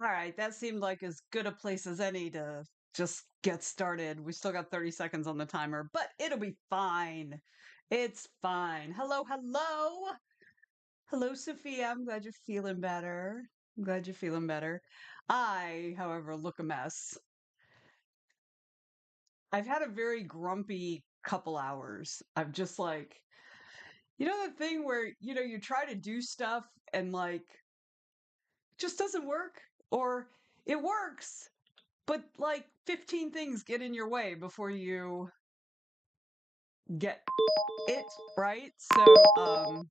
All right, that seemed like as good a place as any to just get started. We still got 30 seconds on the timer, but it'll be fine. It's fine. Hello, hello. Hello, Sophia. I'm glad you're feeling better. I'm glad you're feeling better. I, however, look a mess. I've had a very grumpy couple hours. I'm just like, the thing where, you try to do stuff and like it just doesn't work, or it works, but like 15 things get in your way before you get it right. So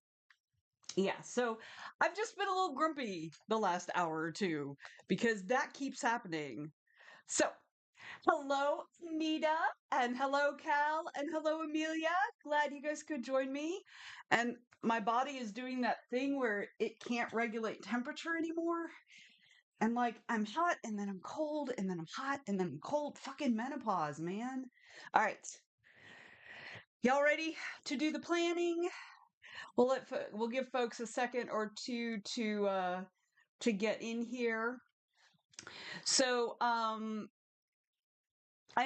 I've just been a little grumpy the last hour or two because that keeps happening. So, hello, Nita, and hello, Cal, and hello, Amelia. Glad you guys could join me. And my body is doing that thing where it can't regulate temperature anymore. And like, I'm hot and then I'm cold and then I'm hot and then I'm cold. Fucking menopause, man. All right. Y'all ready to do the planning? We'll give folks a second or two to get in here. So, I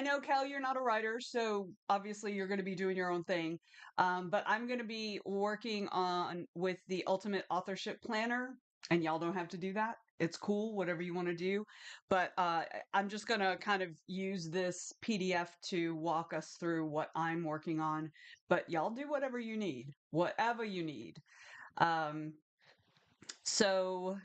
know, Cal, you're not a writer, so obviously you're going to be doing your own thing. But I'm going to be working on with the Ultimate Authorship Planner, and y'all don't have to do that. It's cool, whatever you want to do. But I'm just going to kind of use this PDF to walk us through what I'm working on. But y'all do whatever you need, whatever you need. Um, so,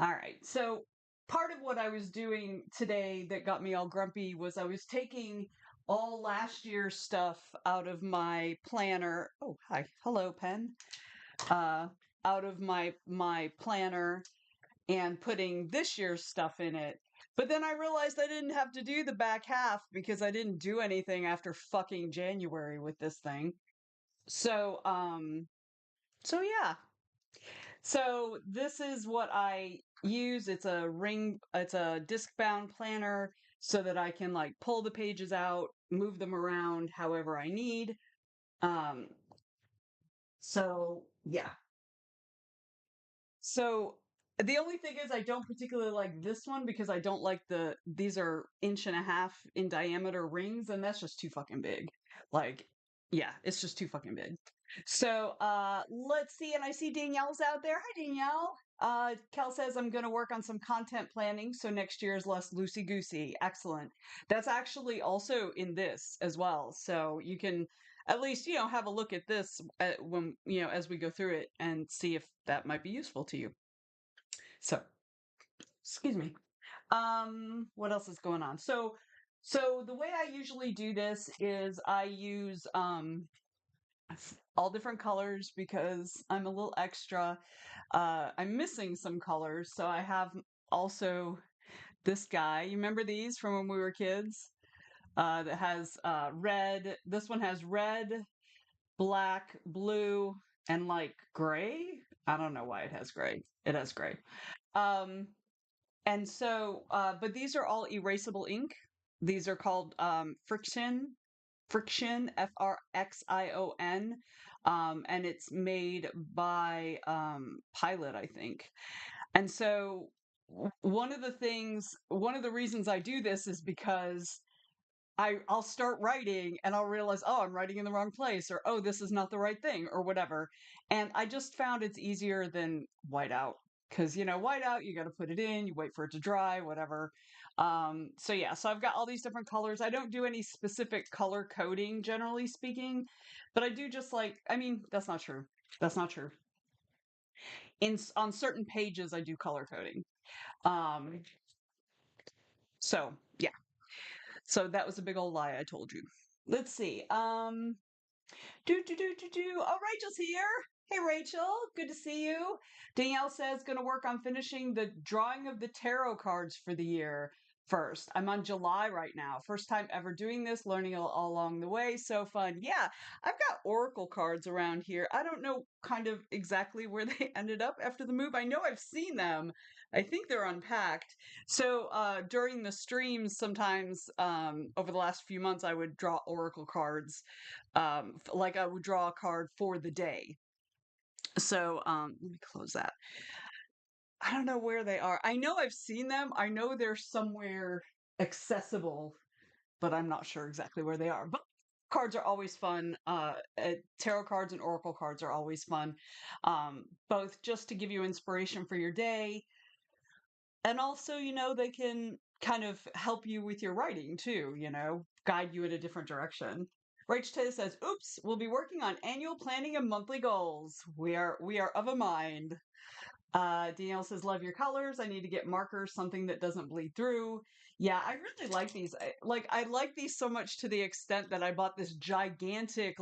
All right. So part of what I was doing today that got me all grumpy was I was taking all last year's stuff out of my planner. Oh, hi. Hello, pen. Uh, Out of my planner and putting this year's stuff in it. But then I realized I didn't have to do the back half because I didn't do anything after fucking January with this thing. So, yeah. So this is what I use. It's a disc bound planner so that I can like pull the pages out, move them around however I need. Um, so yeah. So the only thing is I don't particularly like this one because I don't like these are inch and a half in diameter rings and that's just too fucking big. Like, yeah, it's just too fucking big. So let's see, and I see Danielle's out there. Hi Danielle. Kel says I'm gonna work on some content planning so next year is less loosey goosey. Excellent. That's actually also in this as well. So you can at least have a look at this when as we go through it and see if that might be useful to you. So excuse me. What else is going on? So the way I usually do this is I use all different colors because I'm a little extra. I'm missing some colors, so I have also this guy. You remember these from when we were kids? That has red. This one has red, black, blue, and like gray. I don't know why it has gray. It has gray. Um, and so, but these are all erasable ink. These are called Frixion, Frixion, and it's made by Pilot, I think. And so, one of the reasons I do this is because I'll start writing and I'll realize, oh, I'm writing in the wrong place, or oh, this is not the right thing, or whatever. And I just found it's easier than whiteout because whiteout you got to put it in, you wait for it to dry, whatever. So yeah, so I've got all these different colors. I don't do any specific color coding, generally speaking, but I do just like. I mean, that's not true. That's not true. On certain pages, I do color coding. Um, so yeah, so that was a big old lie I told you. Let's see. Oh, Rachel's here. Hey, Rachel. Good to see you. Danielle says going to work on finishing the drawing of the tarot cards for the year first. I'm on July right now. First time ever doing this, learning all along the way. So fun. Yeah, I've got oracle cards around here. I don't know kind of exactly where they ended up after the move. I know I've seen them. I think they're unpacked. So during the streams, sometimes over the last few months, I would draw oracle cards like I would draw a card for the day. So let me close that. I don't know where they are. I know I've seen them. I know they're somewhere accessible, but I'm not sure exactly where they are. But cards are always fun. Tarot cards and oracle cards are always fun, both just to give you inspiration for your day, and also they can kind of help you with your writing too. Guide you in a different direction. Rach Taylor says, "Oops, we'll be working on annual planning and monthly goals. We are of a mind." Danielle says, "Love your colors. I need to get markers, something that doesn't bleed through." Yeah, I really like these. I like these so much to the extent that I bought this gigantic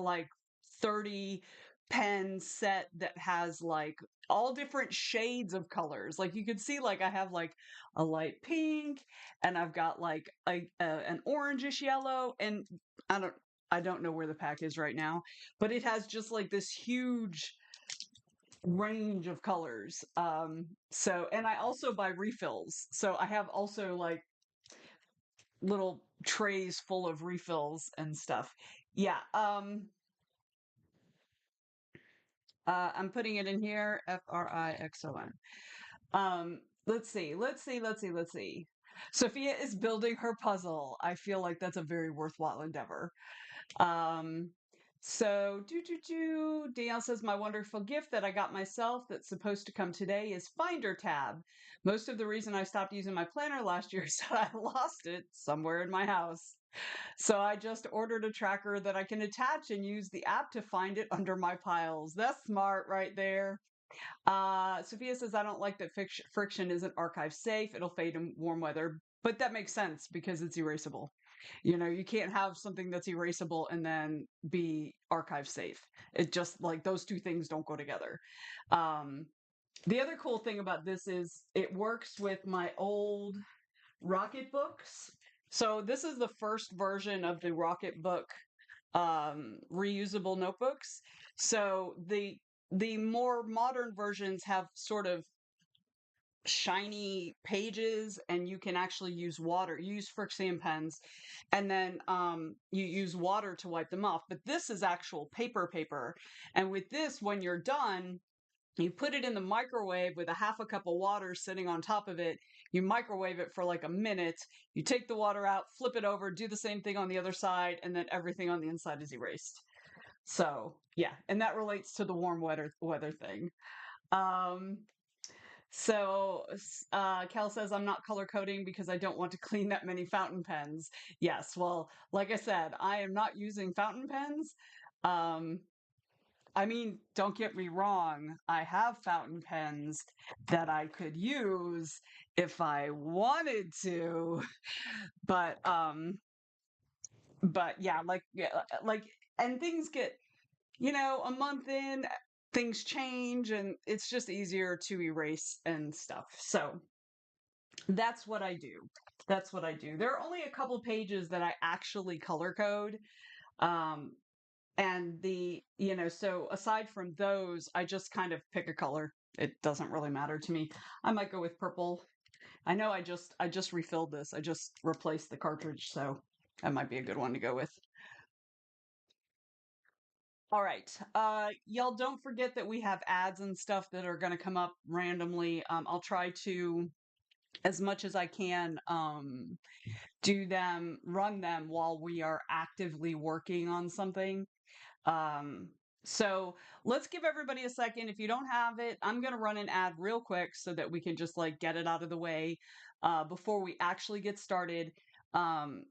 30 pen set that has like all different shades of colors. Like you could see like I have like a light pink and I've got like an orangish yellow and I don't I don't know where the pack is right now, but it has just like this huge range of colors. So and I also buy refills. So I have also like little trays full of refills and stuff. Yeah. I'm putting it in here. Frixon. Let's see. Sophia is building her puzzle. I feel like that's a very worthwhile endeavor. Um, so Danielle says my wonderful gift that I got myself that's supposed to come today is Finder tab. Most of the reason I stopped using my planner last year is that I lost it somewhere in my house. So I just ordered a tracker that I can attach and use the app to find it under my piles. That's smart right there. Sophia says, I don't like that friction isn't archive safe. It'll fade in warm weather. But that makes sense because it's erasable. You know, you can't have something that's erasable and then be archive safe. It just like those two things don't go together. Um, the other cool thing about this is it works with my old Rocket books. So this is the first version of the Rocket book reusable notebooks. So the more modern versions have sort of shiny pages, and you can actually use water. You use Frixium pens, and then you use water to wipe them off. But this is actual paper, and with this, when you're done, you put it in the microwave with a half a cup of water sitting on top of it. You microwave it for like a minute. You take the water out, flip it over, do the same thing on the other side, and then everything on the inside is erased. So yeah, and that relates to the warm weather thing. Um, Cal says, I'm not color coding because I don't want to clean that many fountain pens. Yes, well, like I said, I am not using fountain pens. Um, I mean, don't get me wrong, I have fountain pens that I could use if I wanted to, but yeah, like and things get, you know, a month in, things change and it's just easier to erase and stuff. So, that's what I do. That's what I do. There are only a couple pages that I actually color code. Um, and you know, so aside from those, I just kind of pick a color. It doesn't really matter to me. I might go with purple. I know I just refilled this. I just replaced the cartridge, so that might be a good one to go with. All right. Y'all don't forget that we have ads and stuff that are going to come up randomly. I'll try to, as much as I can, run them while we are actively working on something. Um, so let's give everybody a second. If you don't have it, I'm going to run an ad real quick so that we can just like get it out of the way before we actually get started.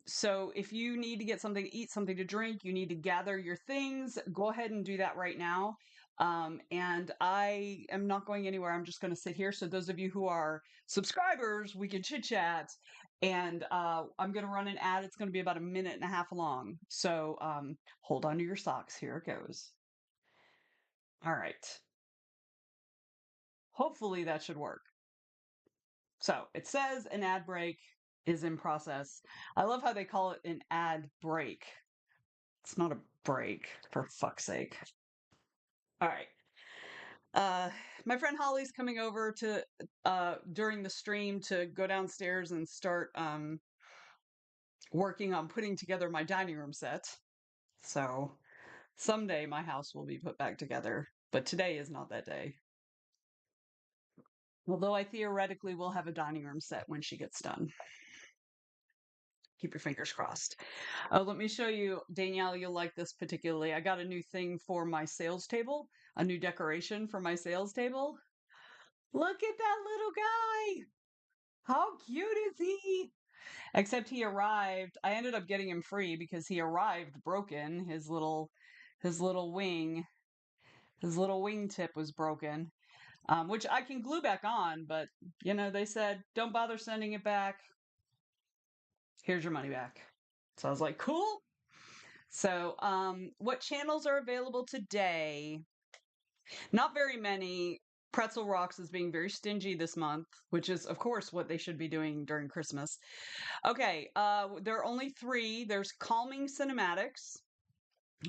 So if you need to get something to eat, something to drink, you need to gather your things, go ahead and do that right now. And I am not going anywhere. I'm just going to sit here. So those of you who are subscribers, we can chit chat. And I'm going to run an ad. It's going to be about a minute and a half long. So hold on to your socks. Here it goes. All right. Hopefully that should work. So it says an ad break is in process. I love how they call it an ad break. It's not a break, for fuck's sake. All right. My friend Holly's coming over to during the stream to go downstairs and start working on putting together my dining room set. So someday my house will be put back together, but today is not that day. Although I theoretically will have a dining room set when she gets done. Keep your fingers crossed. Oh, let me show you, Danielle, you'll like this particularly. I got a new thing for my sales table, a new decoration for my sales table. Look at that little guy. How cute is he? Except he arrived. I ended up getting him free because he arrived broken. His little wing, his little wingtip was broken. Which I can glue back on, but you know, they said, don't bother sending it back. Here's your money back. So I was like, cool. So, what channels are available today? Not very many. Pretzel Rocks is being very stingy this month, which is, of course, what they should be doing during Christmas. Okay, there are only three. There's Calming Cinematics,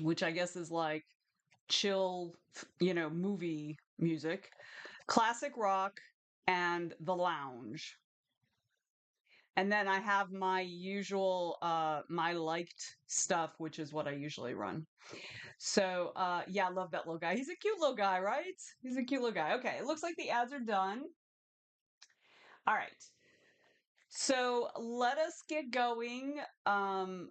which I guess is like chill, you know, movie music. Classic Rock, and The Lounge. And then I have my usual my liked stuff, which is what I usually run. So yeah, I love that little guy. He's a cute little guy, right? He's a cute little guy. Okay, it looks like the ads are done. All right. So let us get going.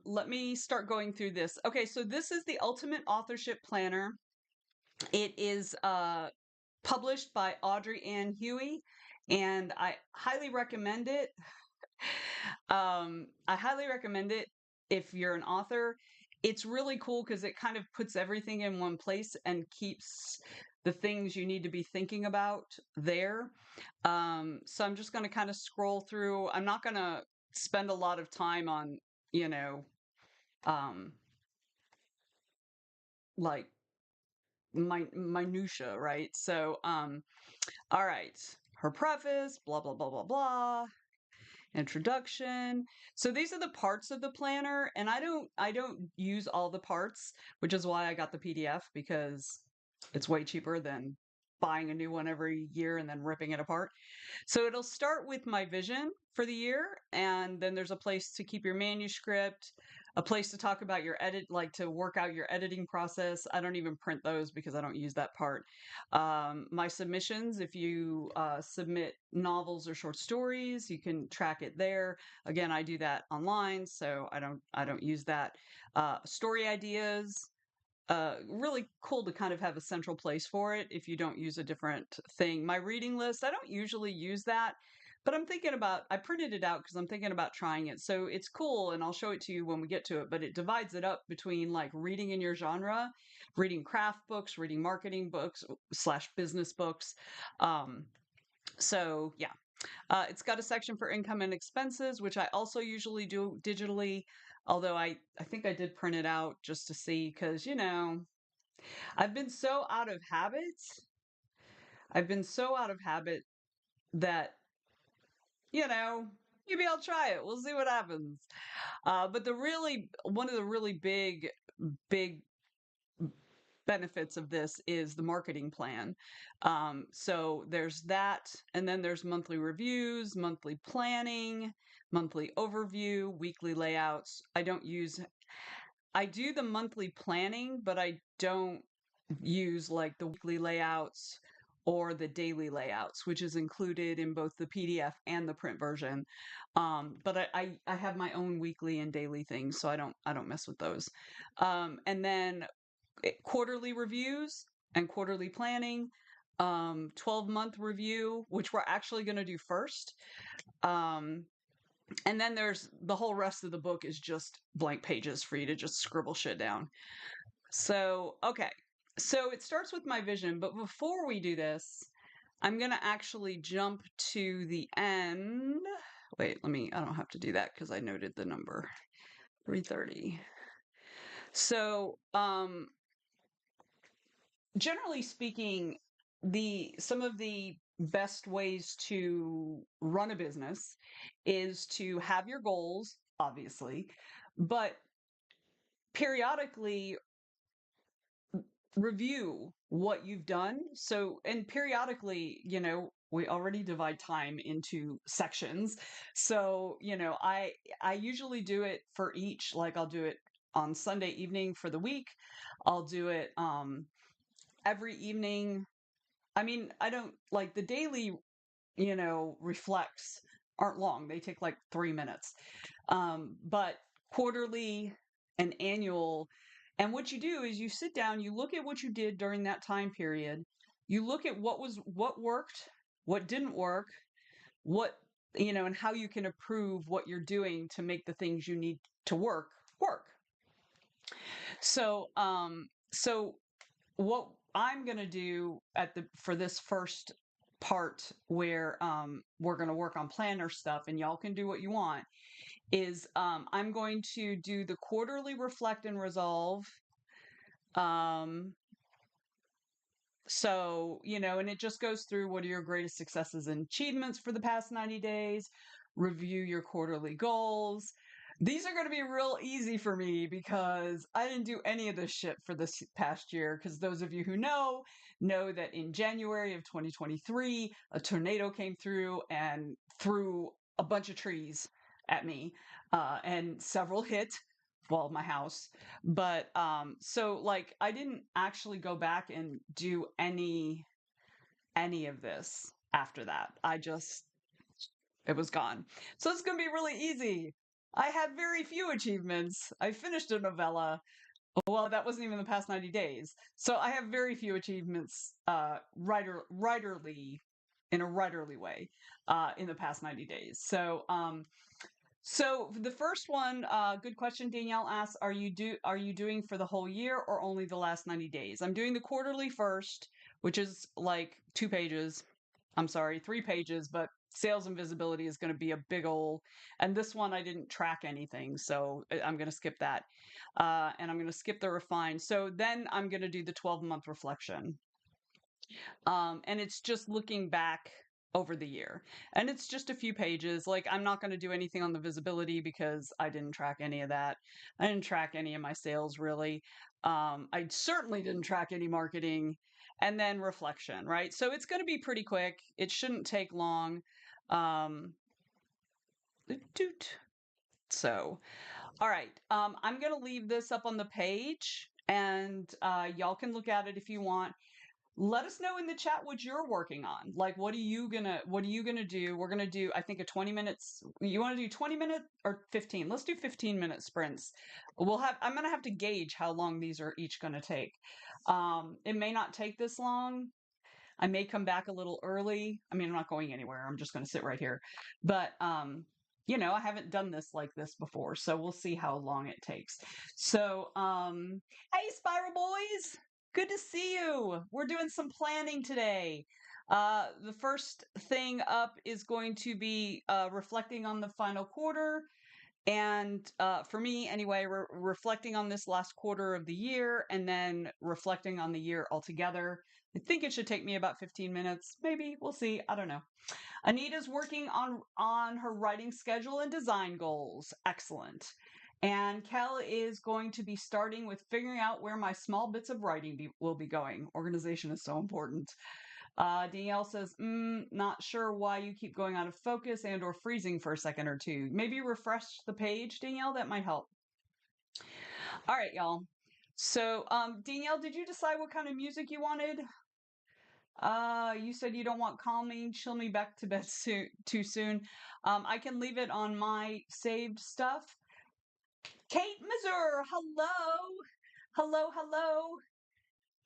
Let me start going through this. Okay, so this is the Ultimate Authorship Planner. It is published by Audrey Ann Huey, and I highly recommend it. I highly recommend it if you're an author. It's really cool because it kind of puts everything in one place and keeps the things you need to be thinking about there. So I'm just going to kind of scroll through. I'm not going to spend a lot of time on, you know, um, like minutia, right? So, all right. Her preface, blah, blah, blah, blah, blah. Introduction. So these are the parts of the planner, and I don't use all the parts, which is why I got the PDF, because it's way cheaper than buying a new one every year and then ripping it apart. So it'll start with my vision for the year, and then there's a place to keep your manuscript, a place to talk about your edit, like to work out your editing process. I don't even print those because I don't use that part. My submissions, if you submit novels or short stories, you can track it there. Again, I do that online, so I don't use that. Story ideas, really cool to kind of have a central place for it if you don't use a different thing. My reading list, I don't usually use that, but I printed it out because I'm thinking about trying it. So it's cool, and I'll show it to you when we get to it, but it divides it up between like reading in your genre, reading craft books, reading marketing books slash business books. Um, so yeah, it's got a section for income and expenses, which I also usually do digitally. Although I think I did print it out just to see, because, I've been so out of habit. I've been so out of habit that, you know, maybe I'll try it. We'll see what happens. But one of the really big benefits of this is the marketing plan. So there's that, and then there's monthly reviews, monthly planning, monthly overview, weekly layouts. I do the monthly planning, but I don't use like the weekly layouts or the daily layouts, which is included in both the PDF and the print version. But I have my own weekly and daily things, so I don't mess with those. And then quarterly reviews and quarterly planning, 12-month review, which we're actually going to do first. Um, and then there's the whole rest of the book is just blank pages for you to just scribble shit down. So, okay. So it starts with my vision, but before we do this, I'm going to actually jump to the end. Wait, I don't have to do that because I noted the number 3:30. So, generally speaking, some of the best ways to run a business is to have your goals, obviously, but periodically review what you've done. So, and periodically, we already divide time into sections. So, I usually do it for each, like I'll do it on Sunday evening for the week. I'll do it every evening. I mean, I don't like the daily, reflects aren't long. They take like 3 minutes. But quarterly and annual, and what you do is you sit down, you look at what you did during that time period, you look at what worked, what didn't work, what, and how you can improve what you're doing to make the things you need to work. So what I'm going to do for this first part where we're going to work on planner stuff, and y'all can do what you want, is I'm going to do the quarterly reflect and resolve. Um, and it just goes through what are your greatest successes and achievements for the past 90 days, review your quarterly goals. These are going to be real easy for me because I didn't do any of this shit for this past year. Because those of you who know that in January of 2023, a tornado came through and threw a bunch of trees at me, and several hit, well, my house. But so like I didn't actually go back and do any of this after that. It was gone. So it's going to be really easy. I had very few achievements. I finished a novella. Well, that wasn't even the past 90 days. So I have very few achievements writerly in a writerly way in the past 90 days. So the first one, good question. Danielle asks, are you doing for the whole year or only the last 90 days? I'm doing the quarterly first, which is like 2 pages. I'm sorry, 3 pages, but sales and visibility is going to be a big ol', and this one I didn't track anything, so I'm going to skip that. And I'm going to skip the refine. So then I'm going to do the 12-month reflection. And it's just looking back over the year. And it's just a few pages. Like, I'm not going to do anything on the visibility because I didn't track any of that. I didn't track any of my sales really. I certainly didn't track any marketing. And then reflection, right? So it's going to be pretty quick. It shouldn't take long. So, all right. I'm going to leave this up on the page, and y'all can look at it if you want. Let us know in the chat what you're working on. Like, what are you gonna do? We're gonna do, I think, a 20 minutes. You want to do 20 minute or 15? Let's do 15-minute sprints. I'm gonna have to gauge how long these are each gonna take. It may not take this long. I may come back a little early. I mean, I'm not going anywhere. I'm just gonna sit right here. But you know, I haven't done this like this before, so we'll see how long it takes. So, hey, Spiral Boys! Good to see you. We're doing some planning today. The first thing up is going to be reflecting on the final quarter. And for me, anyway, reflecting on this last quarter of the year and then reflecting on the year altogether. I think it should take me about 15 minutes. Maybe. We'll see. I don't know. Anita's working on her writing schedule and design goals. Excellent. And Kel is going to be starting with figuring out where my small bits of writing will be going. Organization is so important. Danielle says, not sure why you keep going out of focus and or freezing for a second or two. Maybe refresh the page, Danielle. That might help. All right, y'all. So, Danielle, did you decide what kind of music you wanted? You said you don't want calming, chill me back to bed too soon. I can leave it on my saved stuff. Kate Mazur, hello.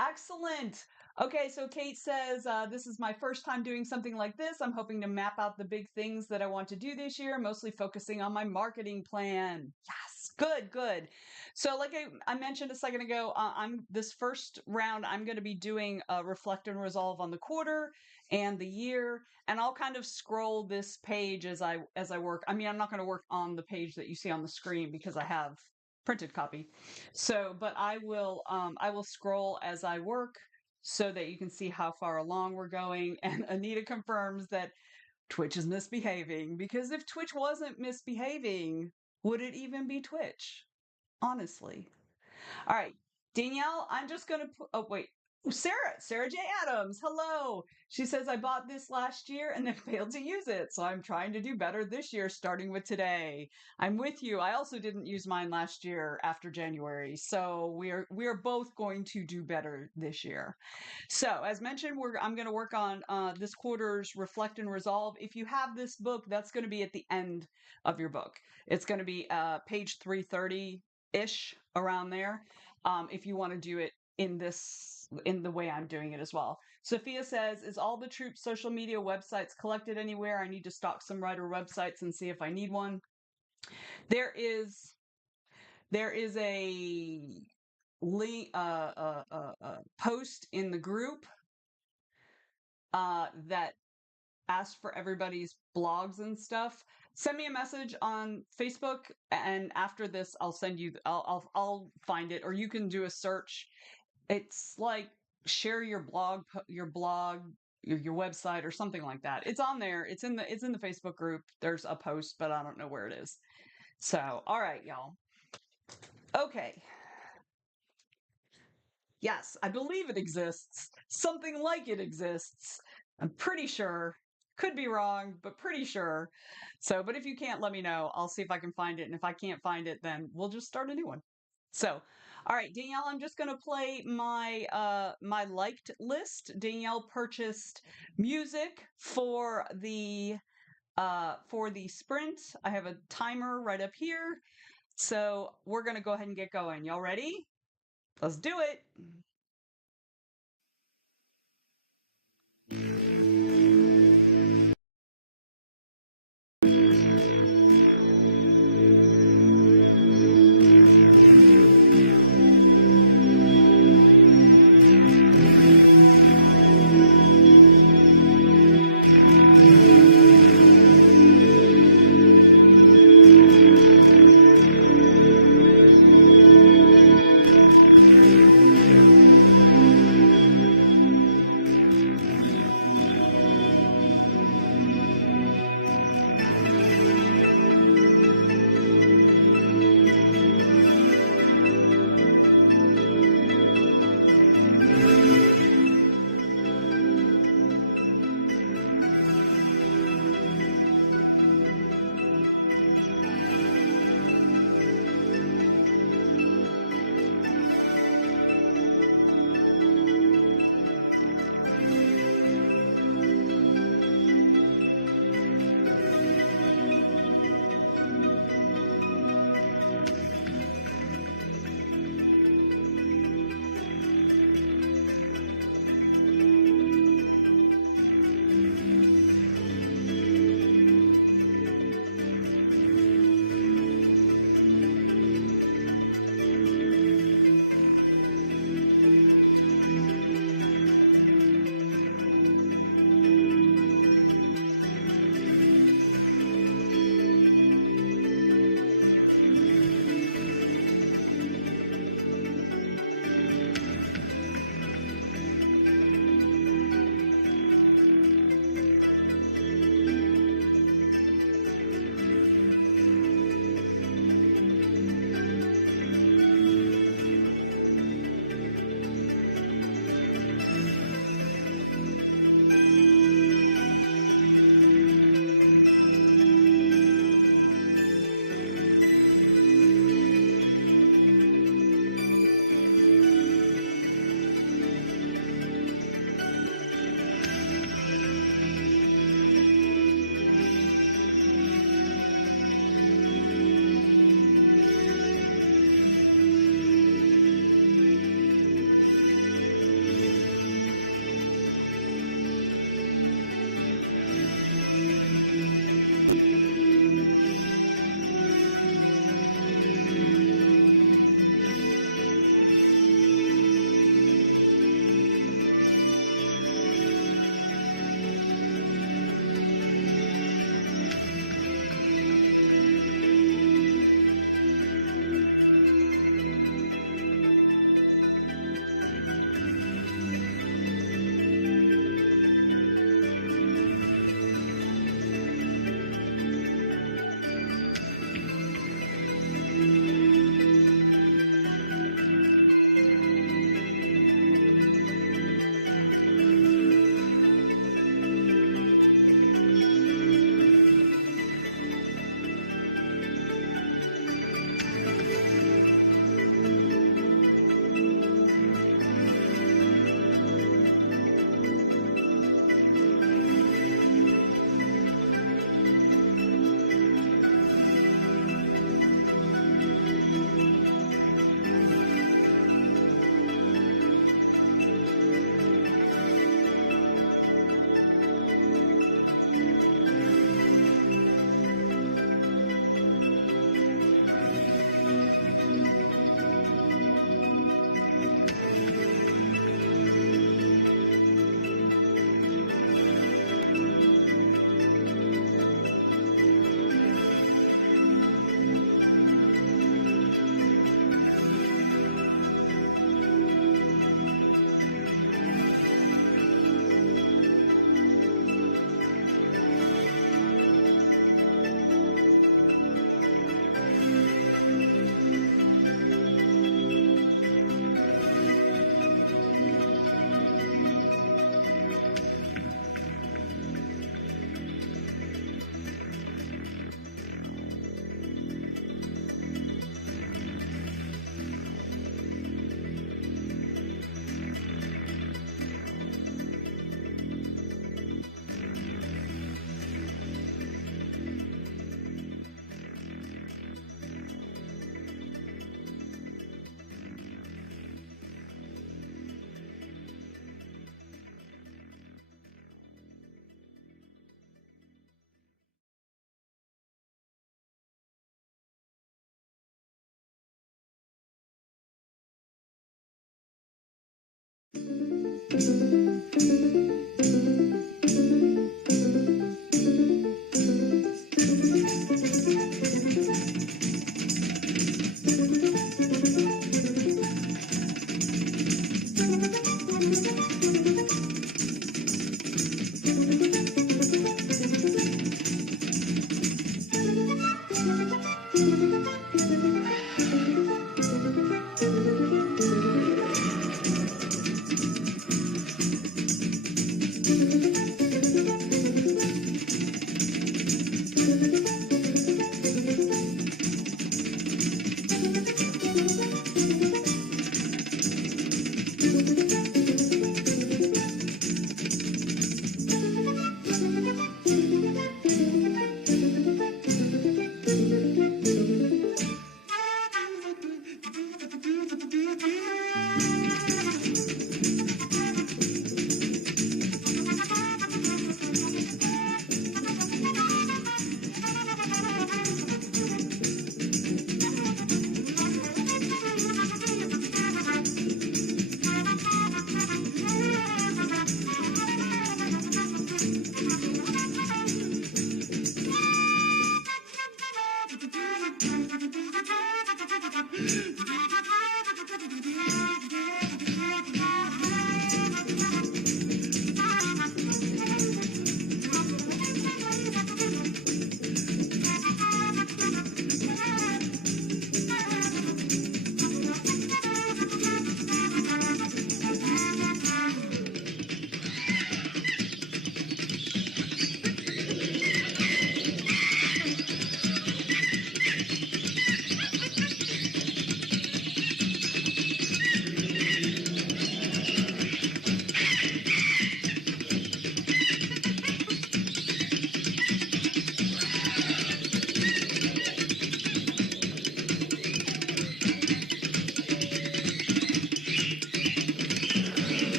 Excellent. Okay, so Kate says, this is my first time doing something like this. I'm hoping to map out the big things that I want to do this year, mostly focusing on my marketing plan. Yes, good. So like I mentioned a second ago, this first round, I'm going to be doing a reflect and resolve on the quarter and the year, and I'll kind of scroll this page as I work. I mean, I'm not going to work on the page that you see on the screen because I have printed copy. So, but I will scroll as I work so that you can see how far along we're going. And Anita confirms that Twitch is misbehaving, because if Twitch wasn't misbehaving, would it even be Twitch? Honestly. All right, Danielle, I'm just going to put, oh, wait. Sarah J. Adams, hello. She says, I bought this last year and then failed to use it. So I'm trying to do better this year, starting with today. I'm with you. I also didn't use mine last year after January. So we are both going to do better this year. So as mentioned, I'm going to work on this quarter's Reflect and Resolve. If you have this book, that's going to be at the end of your book. It's going to be page 330-ish, around there. If you want to do it in the way I'm doing it as well. Sophia says, is all the troops social media websites collected anywhere? I need to stalk some writer websites and see if I need one. There is a link, post in the group that asks for everybody's blogs and stuff. Send me a message on Facebook, and after this, I'll send you. I'll find it, or you can do a search. It's like share your blog, your website, or something like that. It's on there. It's in the Facebook group. There's a post, but I don't know where it is. So, all right, y'all. Okay. Yes, I believe it exists. Something like it exists. I'm pretty sure. Could be wrong, but pretty sure. So, but if you can't, let me know. I'll see if I can find it. And if I can't find it, then we'll just start a new one. So, all right, Danielle, I'm just going to play my my liked list. Danielle purchased music for the sprint. I have a timer right up here. So, we're going to go ahead and get going. Y'all ready? Let's do it.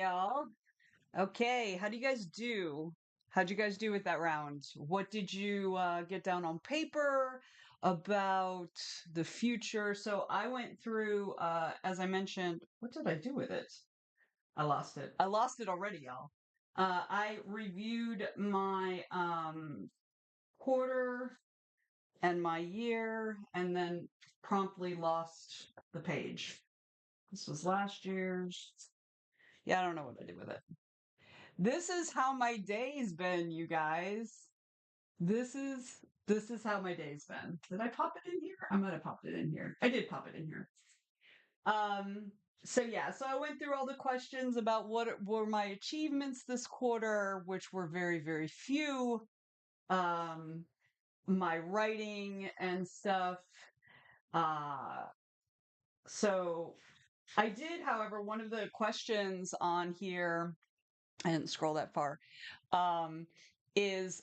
y'all. Okay, how do you guys do? How'd you guys do with that round? What did you get down on paper about the future? So I went through, as I mentioned, what did I do with it? I lost it. I lost it already, y'all. I reviewed my quarter and my year and then promptly lost the page. This was last year's. Yeah, I don't know what I did with it. This is how my day's been, you guys. This is this is how my day's been. Did I pop it in here? I might have popped it in here. I did pop it in here. So yeah, so I went through all the questions about what were my achievements this quarter, which were very, very few. My writing and stuff. So I did, however, one of the questions on here, I didn't scroll that far, um, is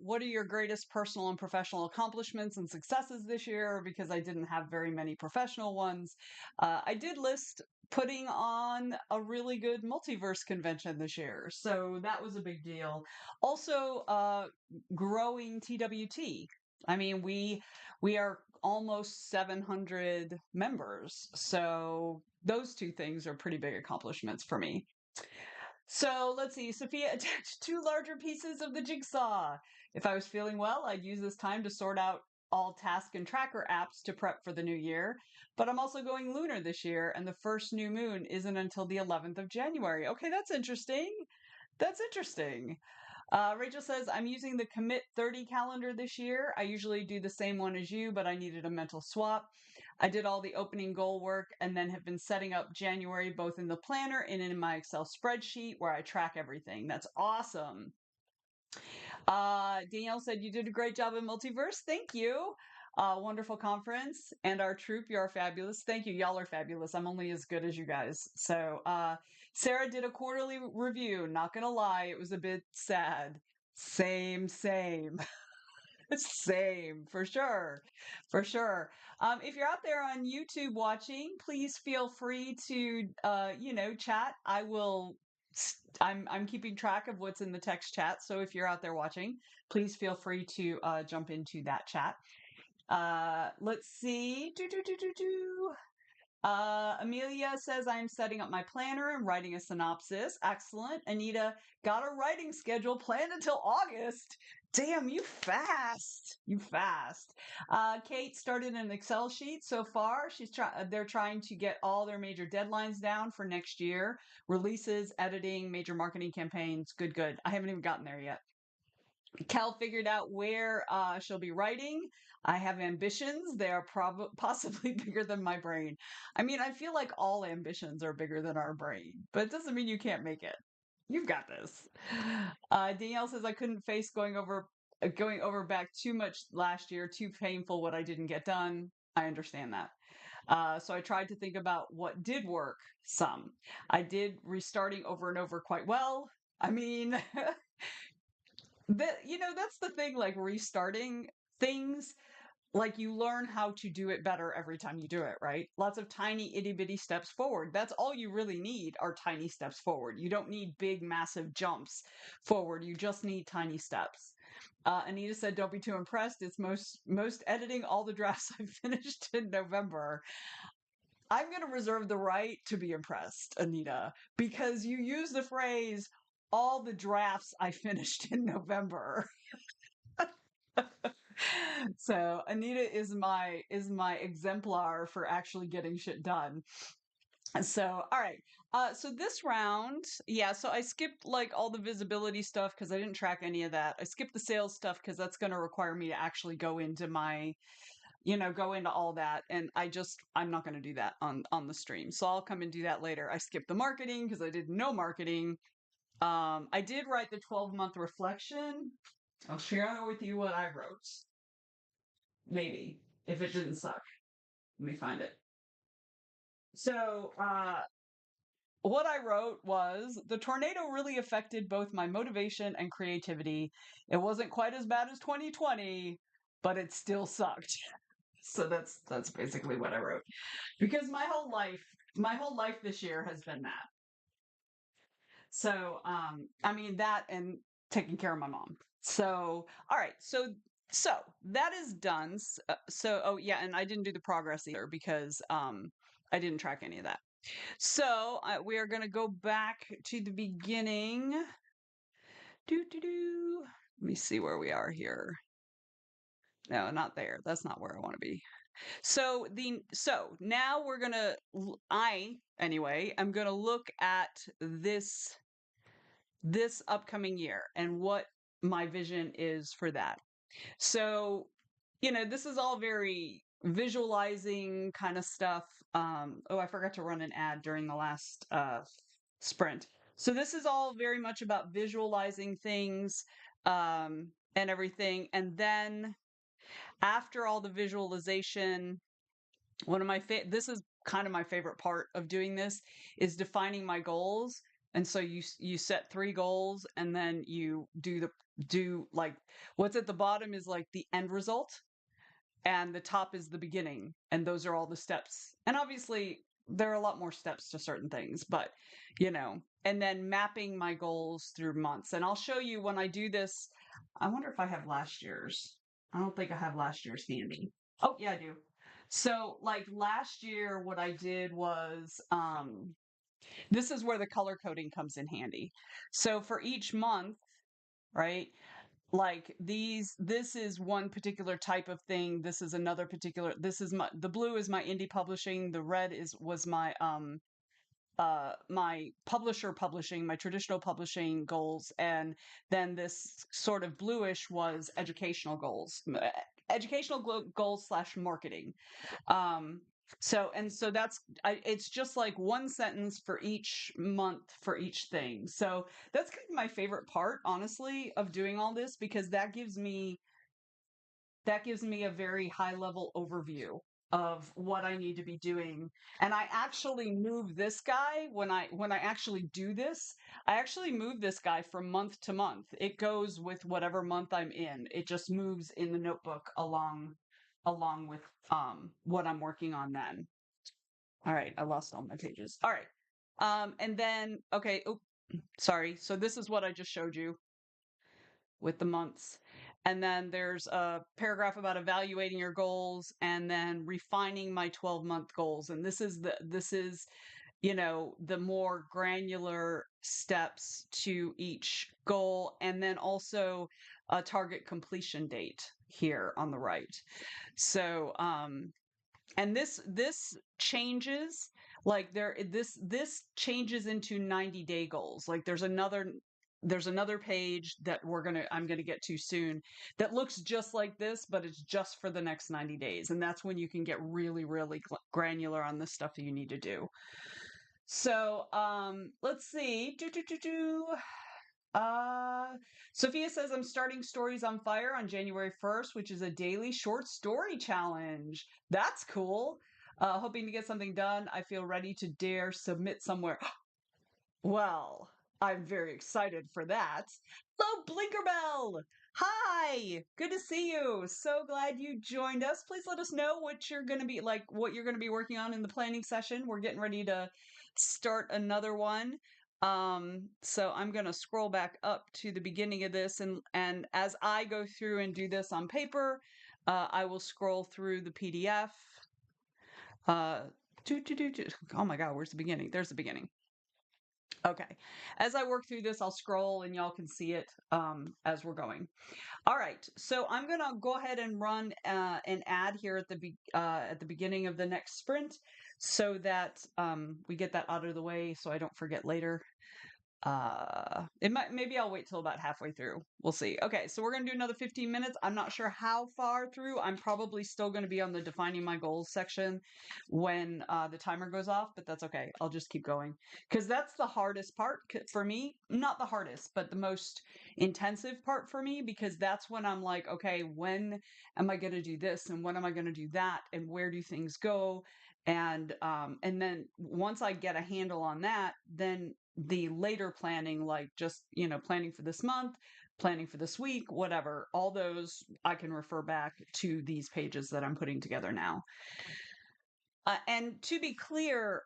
what are your greatest personal and professional accomplishments and successes this year? Because I didn't have very many professional ones. I did list putting on a really good multiverse convention this year, so that was a big deal. Also, growing TWT. I mean, we are almost 700 members, so those two things are pretty big accomplishments for me. So let's see. Sophia attached two larger pieces of the jigsaw. If I was feeling well, I'd use this time to sort out all task and tracker apps to prep for the new year. But I'm also going lunar this year, and the first new moon isn't until the 11th of January. Okay, that's interesting. That's interesting. Rachel says, I'm using the Commit 30 calendar this year. I usually do the same one as you, but I needed a mental swap. I did all the opening goal work and then have been setting up January both in the planner and in my Excel spreadsheet where I track everything. That's awesome. Danielle said, you did a great job in Multiverse. Thank you. Wonderful conference. And our troop, you are fabulous. Thank you. Y'all are fabulous. I'm only as good as you guys. So, Sarah did a quarterly review. Not going to lie, it was a bit sad. Same. Same, for sure. For sure. If you're out there on YouTube watching, please feel free to, chat. I'm keeping track of what's in the text chat. So if you're out there watching, please feel free to jump into that chat. Let's see. Amelia says, I'm setting up my planner and writing a synopsis. Excellent. Anita got a writing schedule planned until August. Damn, you fast. You fast. Kate started an Excel sheet so far. They're trying to get all their major deadlines down for next year. Releases, editing, major marketing campaigns. Good. I haven't even gotten there yet. Cal figured out where she'll be writing. I have ambitions. They are possibly bigger than my brain. I mean, I feel like all ambitions are bigger than our brain, but it doesn't mean you can't make it. You've got this. Danielle says I couldn't face going over back too much last year. Too painful what I didn't get done. I understand that. So I tried to think about what did work some. I did restarting over and over quite well. I mean, that's the thing, like restarting things, like you learn how to do it better every time you do it, right? Lots of tiny itty bitty steps forward. That's all you really need, are tiny steps forward. You don't need big massive jumps forward. You just need tiny steps. Anita said, don't be too impressed. It's most editing all the drafts I finished in November. I'm going to reserve the right to be impressed, Anita, because you use the phrase all the drafts I finished in November. So Anita is my exemplar for actually getting shit done. So all right. So this round, yeah, so I skipped like all the visibility stuff because I didn't track any of that. I skipped the sales stuff because that's going to require me to actually go into my go into all that, and I'm not going to do that on the stream, so I'll come and do that later. I skipped the marketing because I did no marketing. I did write the 12-month reflection. I'll share with you what I wrote, maybe, if it didn't suck. Let me find it. So what I wrote was, the tornado really affected both my motivation and creativity. It wasn't quite as bad as 2020, but it still sucked. So that's basically what I wrote. Because my whole life this year has been that. So, I mean that and taking care of my mom. So, all right. So that is done. Oh yeah, and I didn't do the progress either because I didn't track any of that. So we are going to go back to the beginning. Do do do. Let me see where we are here. No, not there. That's not where I want to be. So now we're gonna I anyway I'm gonna look at this upcoming year and what my vision is for that. So, this is all very visualizing kind of stuff. Oh, I forgot to run an ad during the last sprint. So this is all very much about visualizing things and everything. And then after all the visualization, this is kind of my favorite part of doing this is defining my goals. And so you set 3 goals and then you do like what's at the bottom is like the end result and the top is the beginning, and those are all the steps. And obviously there are a lot more steps to certain things, but and then mapping my goals through months. And I'll show you when I do this. I wonder if I have last year's. I don't think I have last year's handy. Oh, yeah, I do. So, like last year, what I did was this is where the color coding comes in handy. So, for each month, right? Like this is one particular type of thing. This is another particular. This is the blue is my indie publishing. The red was my publisher publishing, my traditional publishing goals, and then this sort of bluish was educational goals, educational goals slash marketing. Um, so it's just like one sentence for each month for each thing. So that's kind of my favorite part, honestly, of doing all this because that gives me a very high level overview of what I need to be doing. And I actually move this guy when I actually do this, I actually move this guy from month to month. It goes with whatever month I'm in. It just moves in the notebook along with what I'm working on then. All right, I lost all my pages. All right. And then okay, oh, sorry. So this is what I just showed you with the months. And then there's a paragraph about evaluating your goals and then refining my 12-month goals. And this is the more granular steps to each goal, and then also a target completion date here on the right. So and this changes, like this changes into 90-day goals. Like there's another page that I'm gonna get to soon that looks just like this, but it's just for the next 90 days, and that's when you can get really really granular on the stuff that you need to do. So let's see. uh, Sophia says, I'm starting Stories on Fire on January 1st, which is a daily short story challenge. That's cool. Hoping to get something done. I feel ready to dare submit somewhere. Well, I'm very excited for that. Hello, Blinkerbell! Hi! Good to see you. So glad you joined us. Please let us know what you're gonna be working on in the planning session. We're getting ready to start another one. So I'm gonna scroll back up to the beginning of this, and as I go through and do this on paper, I will scroll through the PDF. Uh, oh my God, where's the beginning? There's the beginning. Okay. As I work through this, I'll scroll and y'all can see it as we're going. All right. So I'm going to go ahead and run an ad here at the beginning of the next sprint so that we get that out of the way so I don't forget later. Maybe I'll wait till about halfway through. We'll see. Okay, so we're gonna do another 15 minutes. I'm not sure how far through. I'm probably still gonna be on the defining my goals section when the timer goes off, but that's okay. I'll just keep going because that's the hardest part for me. Not the hardest, but the most intensive part for me because that's when I'm like, okay, when am I gonna do this and when am I gonna do that and where do things go? And then once I get a handle on that, then the later planning, like just planning for this month, planning for this week, whatever, all those I can refer back to these pages that I'm putting together now. And to be clear,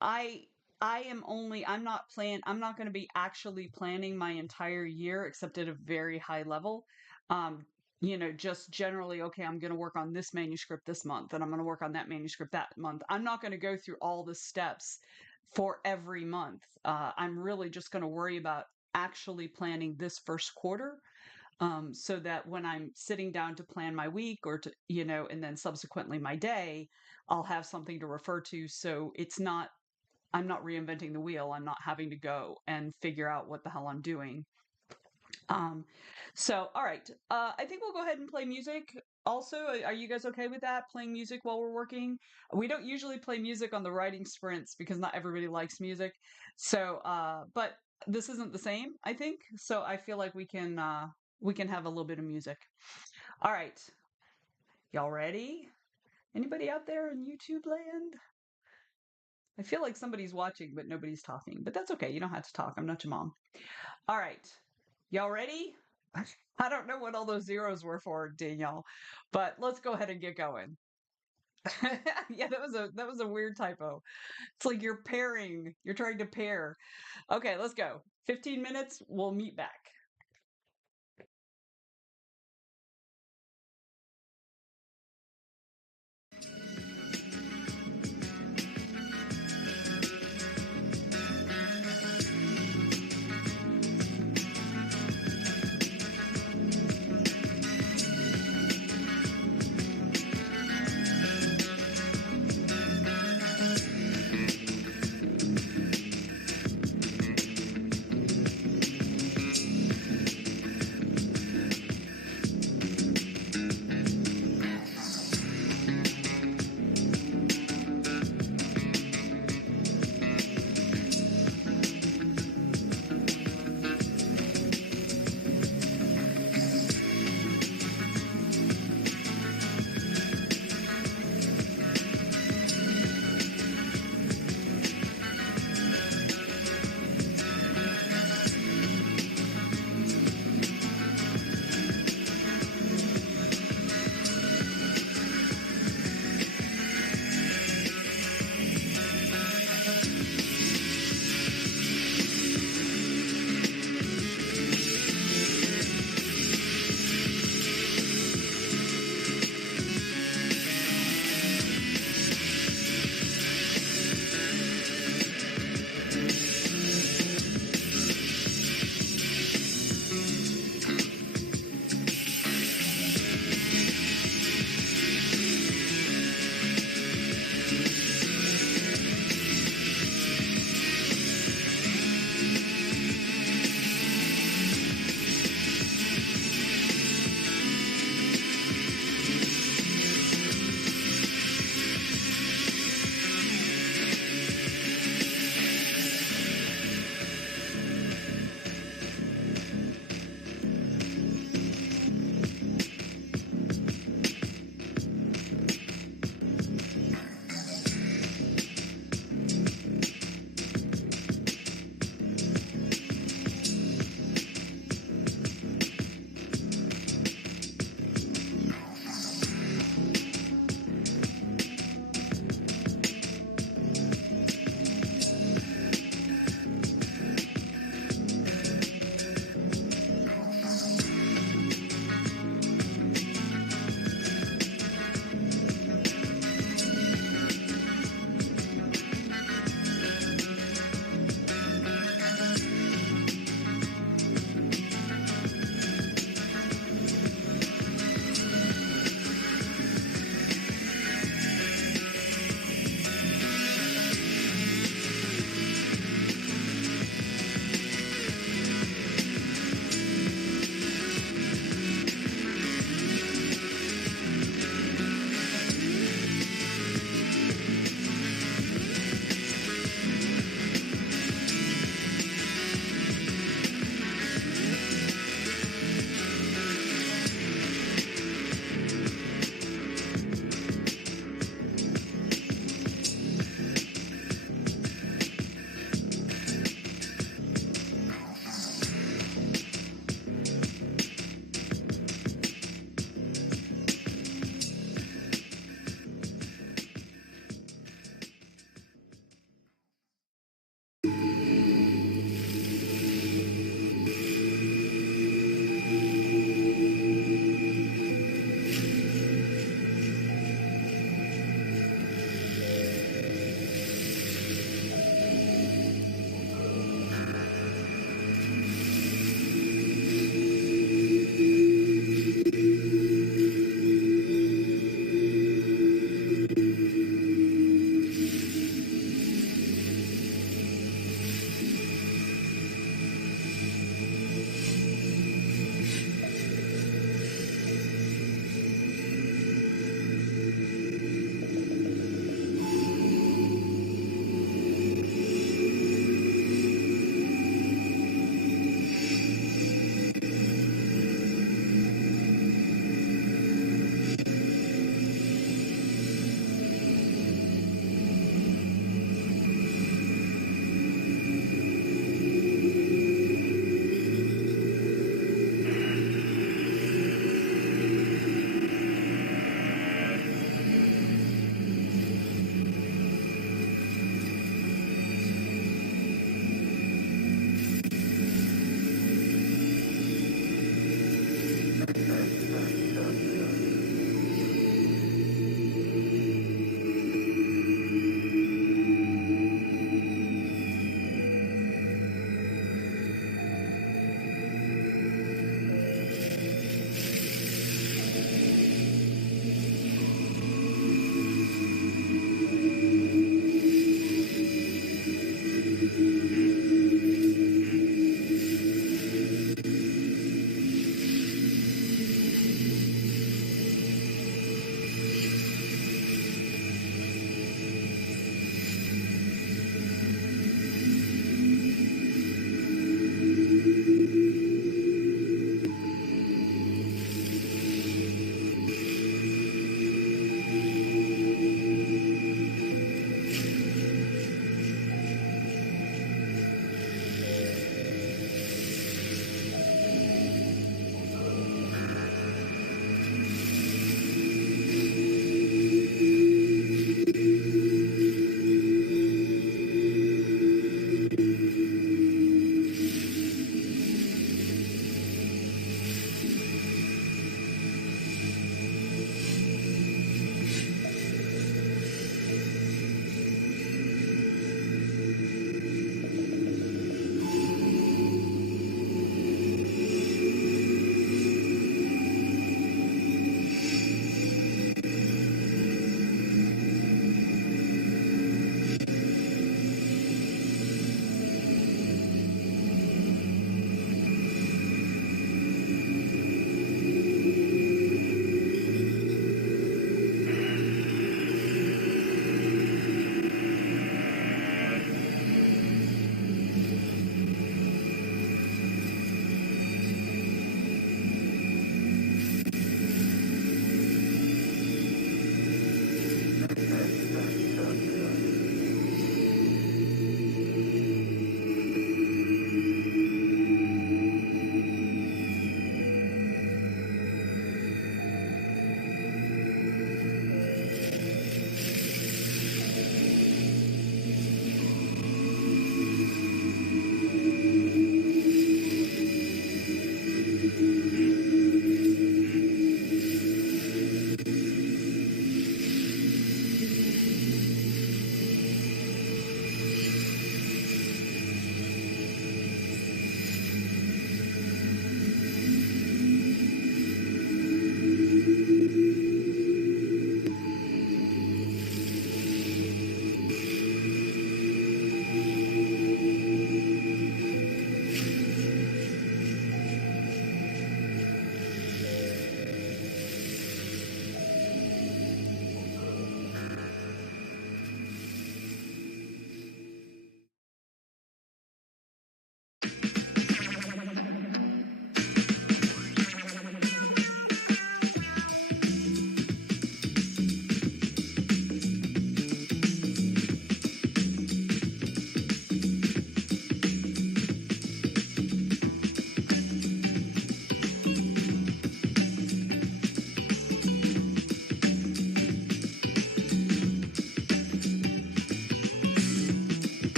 I I'm not going to be actually planning my entire year except at a very high level. Um, just generally, okay, I'm going to work on this manuscript this month and I'm going to work on that manuscript that month. I'm not going to go through all the steps for every month. I'm really just going to worry about actually planning this first quarter, so that when I'm sitting down to plan my week or to, and then subsequently my day, I'll have something to refer to. So I'm not reinventing the wheel. I'm not having to go and figure out what the hell I'm doing. Um, all right. I think we'll go ahead and play music. Also, are you guys okay with that? Playing music while we're working? We don't usually play music on the writing sprints because not everybody likes music. But this isn't the same, I think. So I feel like we can have a little bit of music. All right. Y'all ready? Anybody out there in YouTube land? I feel like somebody's watching, but nobody's talking. But that's okay. You don't have to talk. I'm not your mom. All right. Y'all ready? I don't know what all those zeros were for, Danielle, but let's go ahead and get going. Yeah, that was a weird typo. It's like you're pairing. You're trying to pair. Okay, let's go. 15 minutes. We'll meet back.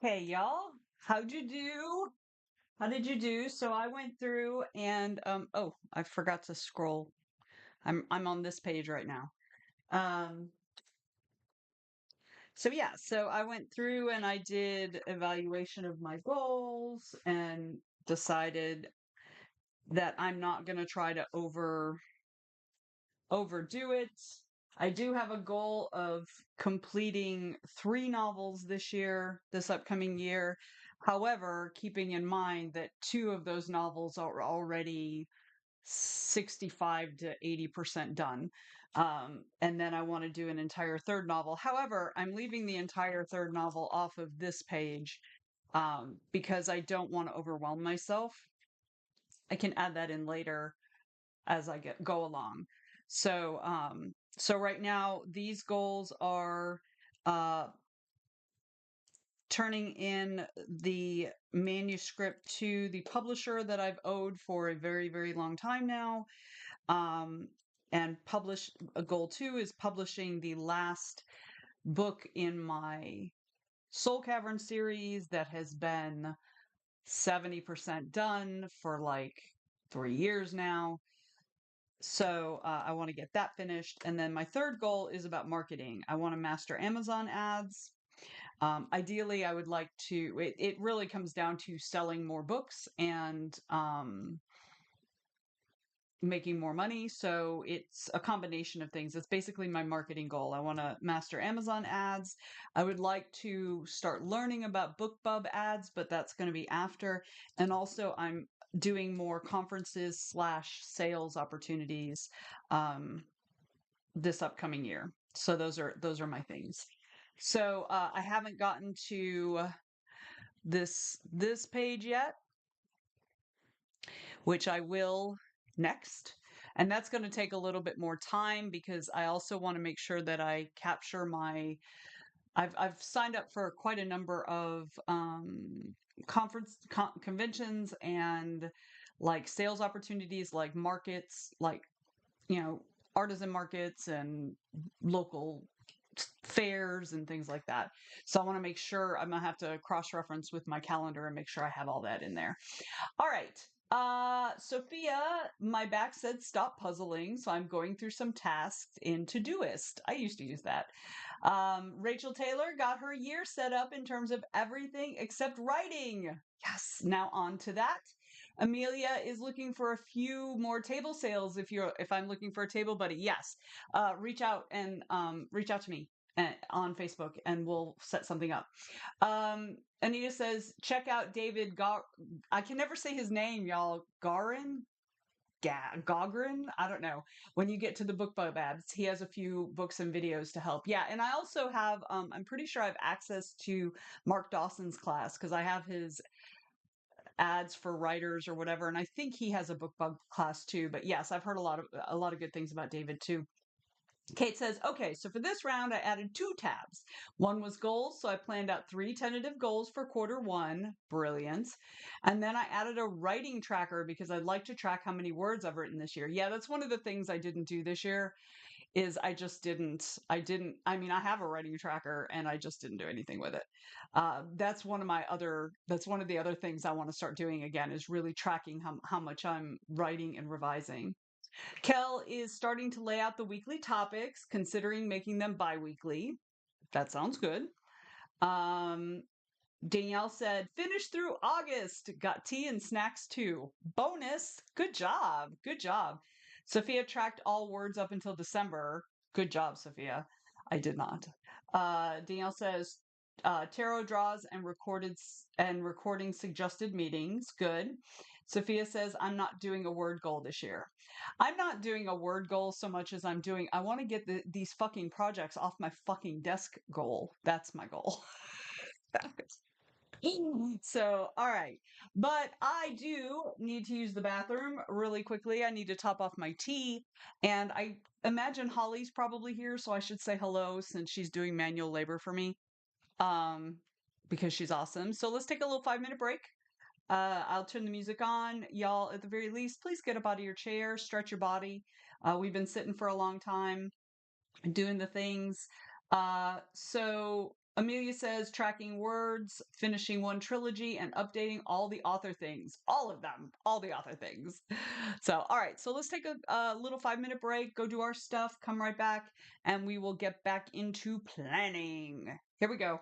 Hey y'all, how'd you do? How did you do? So I went through and oh, I forgot to scroll. I'm on this page right now. Um so yeah, so I went through and I did evaluation of my goals and decided that I'm not going to try to overdo it. I do have a goal of completing 3 novels this upcoming year. However, keeping in mind that 2 of those novels are already 65 to 80% done. And then I want to do an entire third novel. However, I'm leaving the entire third novel off of this page because I don't want to overwhelm myself. I can add that in later as I go along. So right now these goals are uh, turning in the manuscript to the publisher that I've owed for a very, very long time now. And publish goal 2 is publishing the last book in my Soul Cavern series that has been 70% done for like 3 years now. So I want to get that finished. And then my third goal is about marketing. I want to master Amazon ads. Ideally, I would like to, it really comes down to selling more books and making more money. So it's a combination of things. It's basically my marketing goal. I want to master Amazon ads. I would like to start learning about BookBub ads, but that's going to be after. And also, I'm doing more conferences / sales opportunities this upcoming year. So those are my things. So I haven't gotten to this page yet, which I will next. And that's going to take a little bit more time because I also want to make sure that I capture my. I've signed up for quite a number of conventions and like sales opportunities, like markets, like artisan markets and local fairs and things like that. So I want to make sure I'm gonna have to cross reference with my calendar and make sure I have all that in there. All right. Sophia, my back said stop puzzling, so I'm going through some tasks in Todoist. I used to use that. Rachel Taylor got her year set up in terms of everything except writing. Yes, now on to that. Amelia is looking for a few more table sales if I'm looking for a table buddy. Yes. Reach out to me on Facebook and we'll set something up. Anita says, check out David I can never say his name, y'all. Gaughran? I don't know. When you get to the BookBub ads, he has a few books and videos to help. Yeah, and I also have, I'm pretty sure I have access to Mark Dawson's class because I have his ads for writers or whatever, and I think he has a BookBub class too. But yes, I've heard a lot of good things about David too. Kate says, okay, so for this round, I added 2 tabs. One was goals, so I planned out 3 tentative goals for quarter 1. Brilliant. And then I added a writing tracker because I'd like to track how many words I've written this year. Yeah, that's one of the things I didn't do this year is I mean, I have a writing tracker and I just didn't do anything with it. That's one of the other things I want to start doing again is really tracking how much I'm writing and revising. Kel is starting to lay out the weekly topics, considering making them bi-weekly. That sounds good. Um, Danielle said, finish through August. Got tea and snacks too. Bonus. Good job. Good job. Sophia tracked all words up until December. Good job, Sophia. I did not. Danielle says, tarot draws and recording suggested meetings. Good. Sophia says, I'm not doing a word goal this year. I'm not doing a word goal so much as I want to get these fucking projects off my fucking desk goal. That's my goal. So, all right. But I do need to use the bathroom really quickly. I need to top off my tea. And I imagine Holly's probably here, so I should say hello since she's doing manual labor for me. Um, because she's awesome. So let's take a little 5-minute break. I'll turn the music on. Y'all, at the very least, please get up out of your chair, stretch your body. We've been sitting for a long time doing the things. So Amelia says tracking words, finishing one trilogy, and updating all the author things. All of them. All the author things. So, all right. So let's take a little 5-minute break, go do our stuff, come right back, and we will get back into planning. Here we go.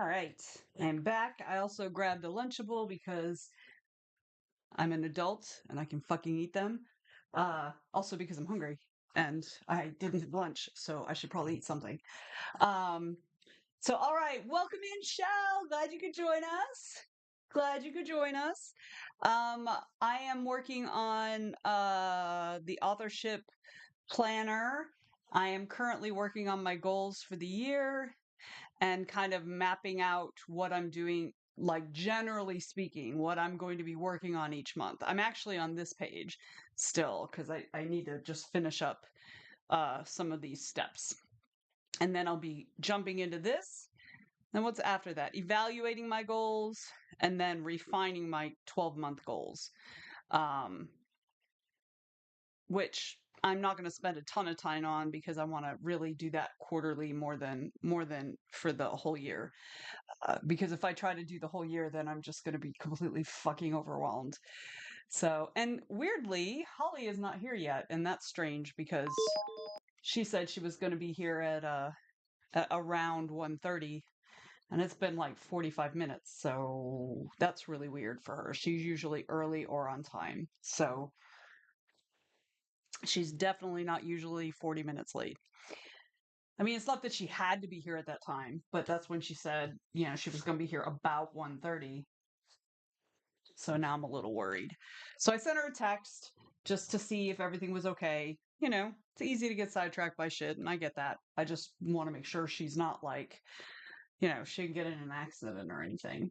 All right, I'm back. I also grabbed a Lunchable because I'm an adult and I can fucking eat them. Also because I'm hungry and I didn't have lunch, so I should probably eat something. Um, so all right, welcome in, Shell. Glad you could join us. Glad you could join us. I am working on the authorship planner. I am currently working on my goals for the year and kind of mapping out what I'm doing, like generally speaking, what I'm going to be working on each month. I'm actually on this page still because I need to just finish up some of these steps. And then I'll be jumping into this. Then what's after that? Evaluating my goals and then refining my 12-month goals. Which I'm not going to spend a ton of time on because I want to really do that quarterly more than for the whole year. Because if I try to do the whole year, then I'm just going to be completely fucking overwhelmed. So, and weirdly, Holly is not here yet, and that's strange because she said she was going to be here at around 1:30, and it's been like 45 minutes. So that's really weird for her. She's usually early or on time. So she's definitely not usually 40 minutes late. I mean, it's not that she had to be here at that time, but that's when she said, she was going to be here about 1:30. So now I'm a little worried. So I sent her a text just to see if everything was okay. It's easy to get sidetracked by shit, and I get that. I just want to make sure she's not like, she can get in an accident or anything.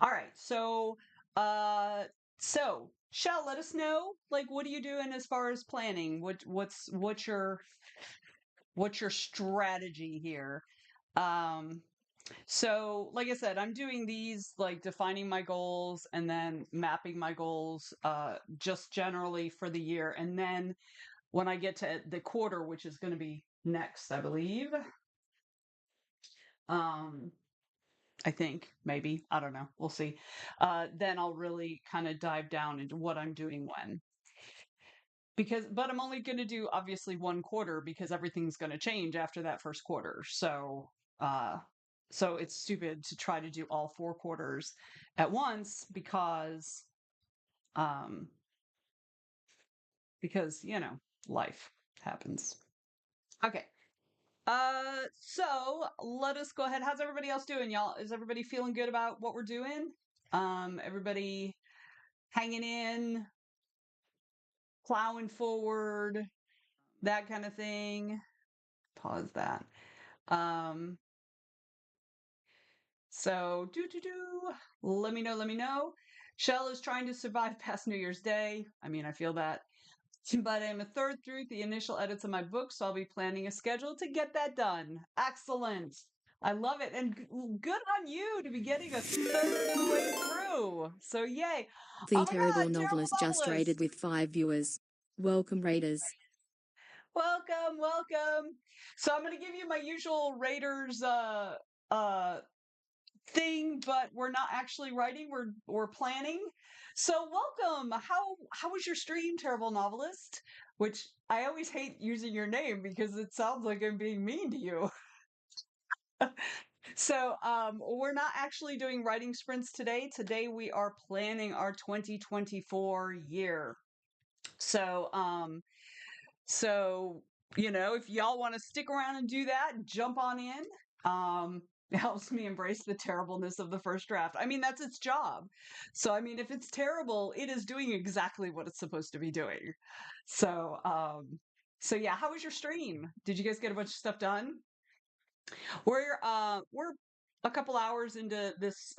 All right. So Shell, let us know, like, what are you doing as far as planning? What's your strategy here? So, like I said, I'm doing these, like defining my goals and then mapping my goals just generally for the year. And then when I get to the quarter, which is going to be next, I believe, um, I think, maybe, I don't know, we'll see. Then I'll really kind of dive down into what I'm doing when. But I'm only going to do obviously one quarter because everything's going to change after that first quarter. Uh, so it's stupid to try to do all 4 quarters at once um, because life happens. Okay. So let us go ahead. How's everybody else doing, y'all? Is everybody feeling good about what we're doing? Everybody hanging in, plowing forward, that kind of thing. Pause that. Um, so let me know. Shell is trying to survive past New Year's Day. I mean, I feel that. But I'm a third through the initial edits of my book, so I'll be planning a schedule to get that done. Excellent. I love it. And good on you to be getting a third of the way through. So yay. The Oh my Terrible God, Terrible Novelist just Novelist. raided with 5 viewers. Welcome, raiders. Welcome. So I'm gonna give you my usual Raiders uh thing, but we're not actually writing, we're planning. So welcome. How was your stream, Terrible Novelist? Which I always hate using your name because it sounds like I'm being mean to you. So we're not actually doing writing sprints today. Today we are planning our 2024 year. So So, if y'all want to stick around and do that, jump on in. It helps me embrace the terribleness of the first draft. I mean, that's its job. So, I mean, if it's terrible, it is doing exactly what it's supposed to be doing. So, yeah, how was your stream? Did you guys get a bunch of stuff done? We're a couple hours into this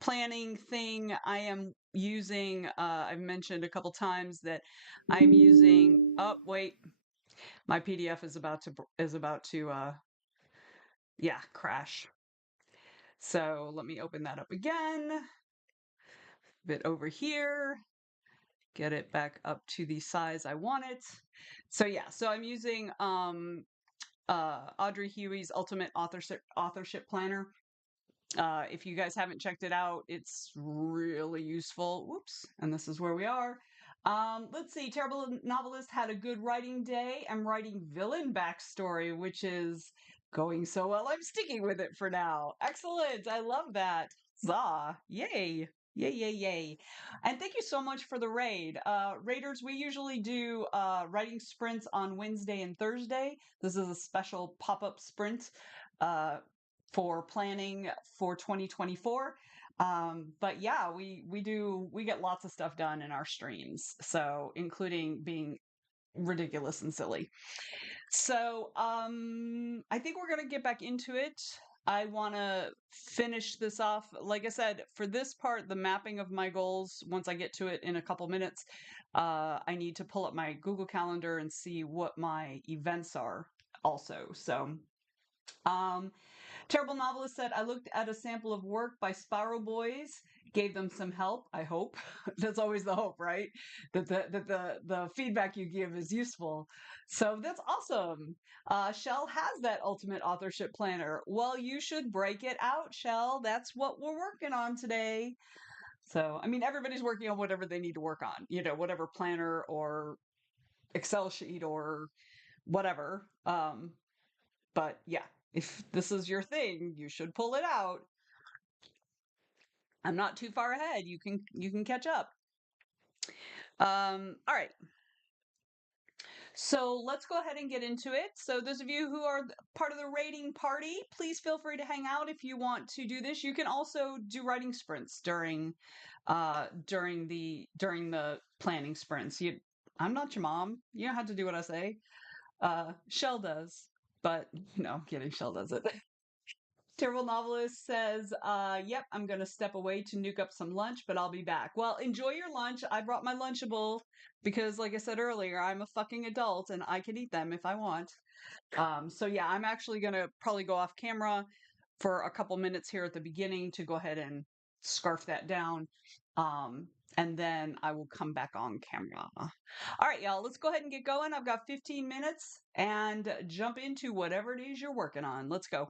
planning thing. I am using I've mentioned a couple times that I'm using wait, my PDF is about to crash. So let me open that up again. Bit over here. Get it back up to the size I want it. So yeah, so I'm using Audrey Huey's Ultimate Authorship Planner. If you guys haven't checked it out, it's really useful. Whoops, and this is where we are. Let's see. Terrible Novelist had a good writing day. I'm writing villain backstory, which is going so well. I'm sticking with it for now. Excellent. I love that. Zah. Yay. Yay, yay, yay. And thank you so much for the raid. Raiders, we usually do writing sprints on Wednesday and Thursday. This is a special pop-up sprint for planning for 2024. But yeah, we get lots of stuff done in our streams. So including being ridiculous and silly. So, I think we're gonna get back into it. I want to finish this off. Like I said, for this part, the mapping of my goals, once I get to it in a couple minutes, I need to pull up my Google Calendar and see what my events are also. So, Terrible Novelist said, I looked at a sample of work by Spiral Boys, gave them some help, I hope. That's always the hope, right? That the feedback you give is useful. So that's awesome. Shell has that ultimate authorship planner. Well, you should break it out, Shell. That's what we're working on today. So, I mean, everybody's working on whatever they need to work on, whatever planner or Excel sheet or whatever. But yeah, if this is your thing, you should pull it out. I'm not too far ahead. You can catch up. All right. So let's go ahead and get into it. So those of you who are part of the rating party, please feel free to hang out if you want to do this. You can also do writing sprints during the planning sprints. I'm not your mom. You don't have to do what I say. Shell does, but no, I'm kidding. Shell does it. Terrible Novelist says, yep, I'm going to step away to nuke up some lunch, but I'll be back. Well, enjoy your lunch. I brought my Lunchable because, like I said earlier, I'm a fucking adult and I can eat them if I want. So yeah, I'm actually going to probably go off camera for a couple minutes here at the beginning to go ahead and scarf that down. And then I will come back on camera. All right, y'all, let's go ahead and get going. I've got 15 minutes and jump into whatever it is you're working on. Let's go.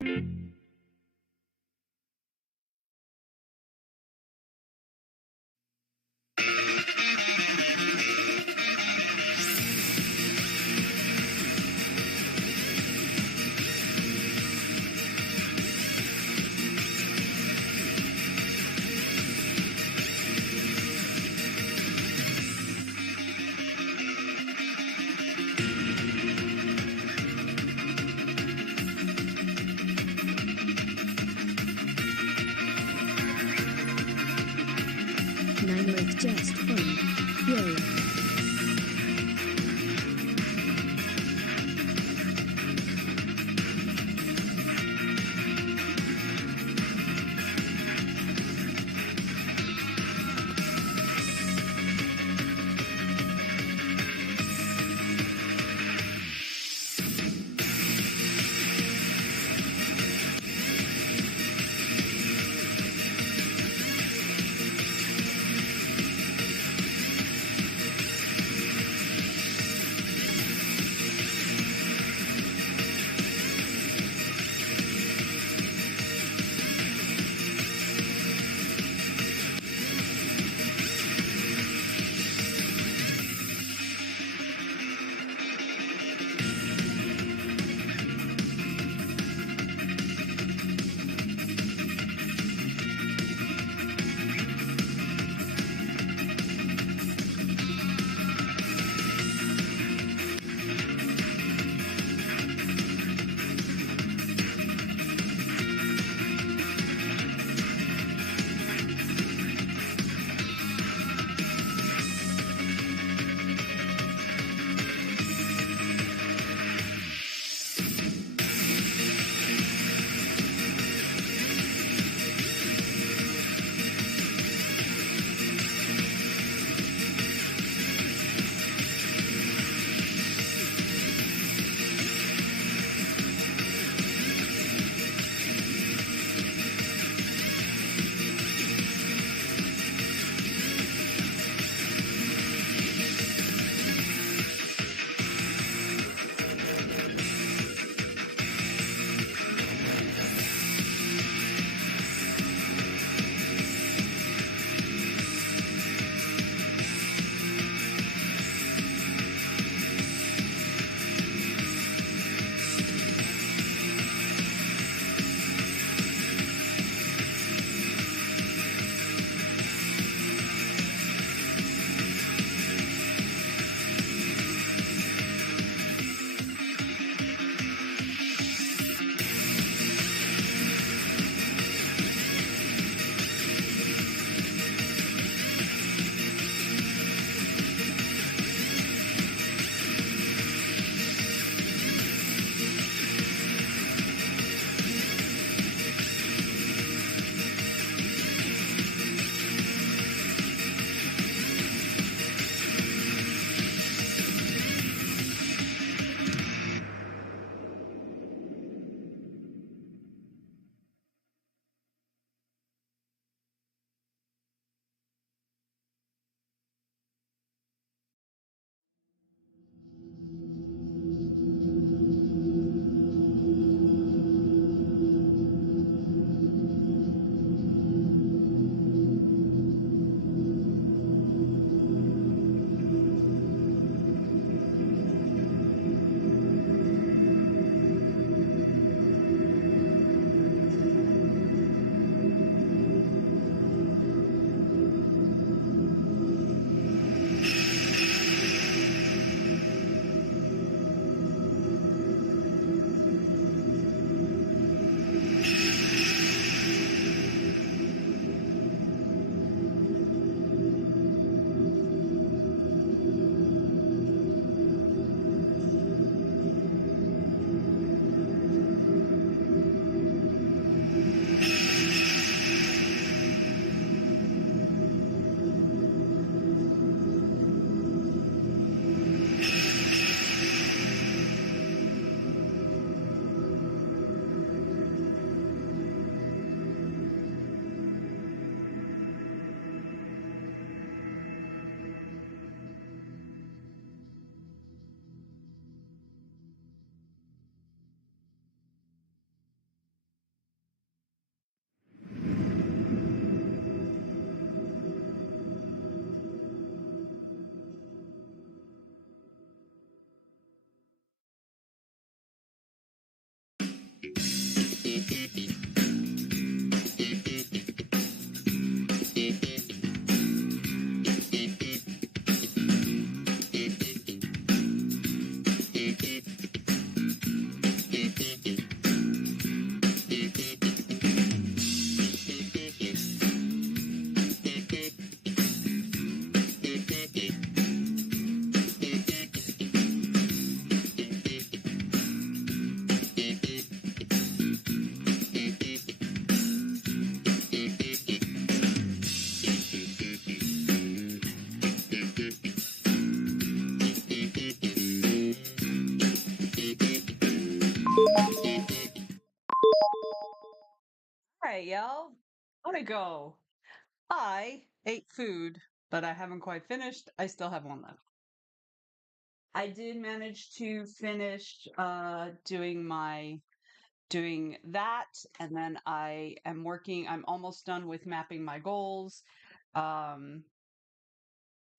Nine like just fun. Yay. All right, y'all. How'd it go? I ate food, but I haven't quite finished. I still have one left. I did manage to finish doing that, and then I'm almost done with mapping my goals. Um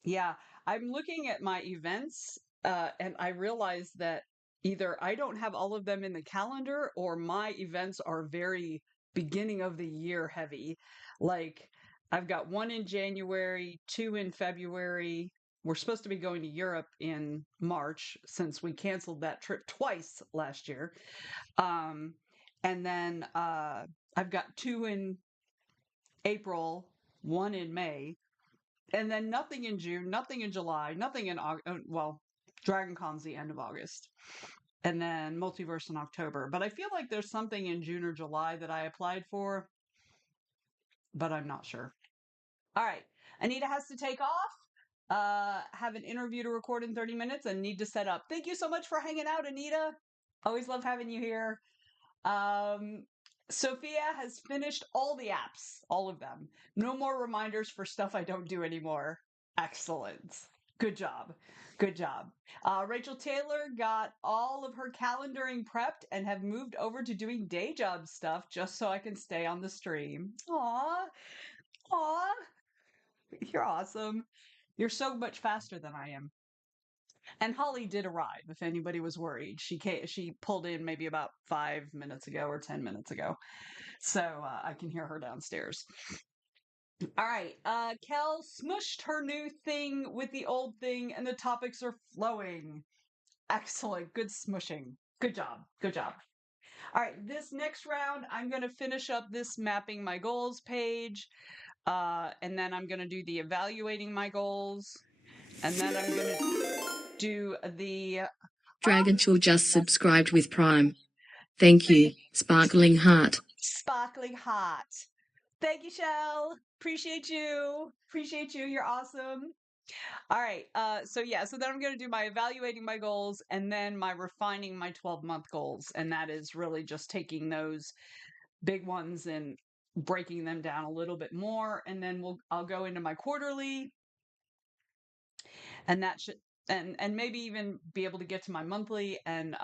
yeah, I'm looking at my events, and I realize that either I don't have all of them in the calendar or my events are very beginning of the year heavy. Like, I've got one in January, two in February. We're supposed to be going to Europe in March since we canceled that trip twice last year. Um, and then I've got two in April, one in May, and then nothing in June, nothing in July, nothing in August. Well, Dragon Con's the end of August, and then Multiverse in October. But I feel like there's something in June or July that I applied for, but I'm not sure. All right, Anita has to take off. Have an interview to record in 30 minutes and need to set up. Thank you so much for hanging out, Anita. Always love having you here. Um, Sophia has finished all the apps, all of them. No more reminders for stuff I don't do anymore. Excellent. Good job. Good job. Rachel Taylor got all of her calendaring prepped and have moved over to doing day job stuff just so I can stay on the stream. Aw, aw, you're awesome. You're so much faster than I am. And Holly did arrive, if anybody was worried. She pulled in maybe about 5 minutes ago or 10 minutes ago. So I can hear her downstairs. All right. Kel smushed her new thing with the old thing, and the topics are flowing. Excellent. Good smushing. Good job. Good job. All right. This next round, I'm going to finish up this mapping my goals page. And then I'm going to do the evaluating my goals. And then I'm going to do the. Dragonshore just subscribed with Prime. Thank you, Sparkling Heart. Sparkling Heart. Thank you, Shell. Appreciate you. Appreciate you. You're awesome. All right. So then I'm going to do my evaluating my goals and then my refining my 12-month goals. And that is really just taking those big ones and breaking them down a little bit more. And then I'll go into my quarterly, and that should and maybe even be able to get to my monthly, and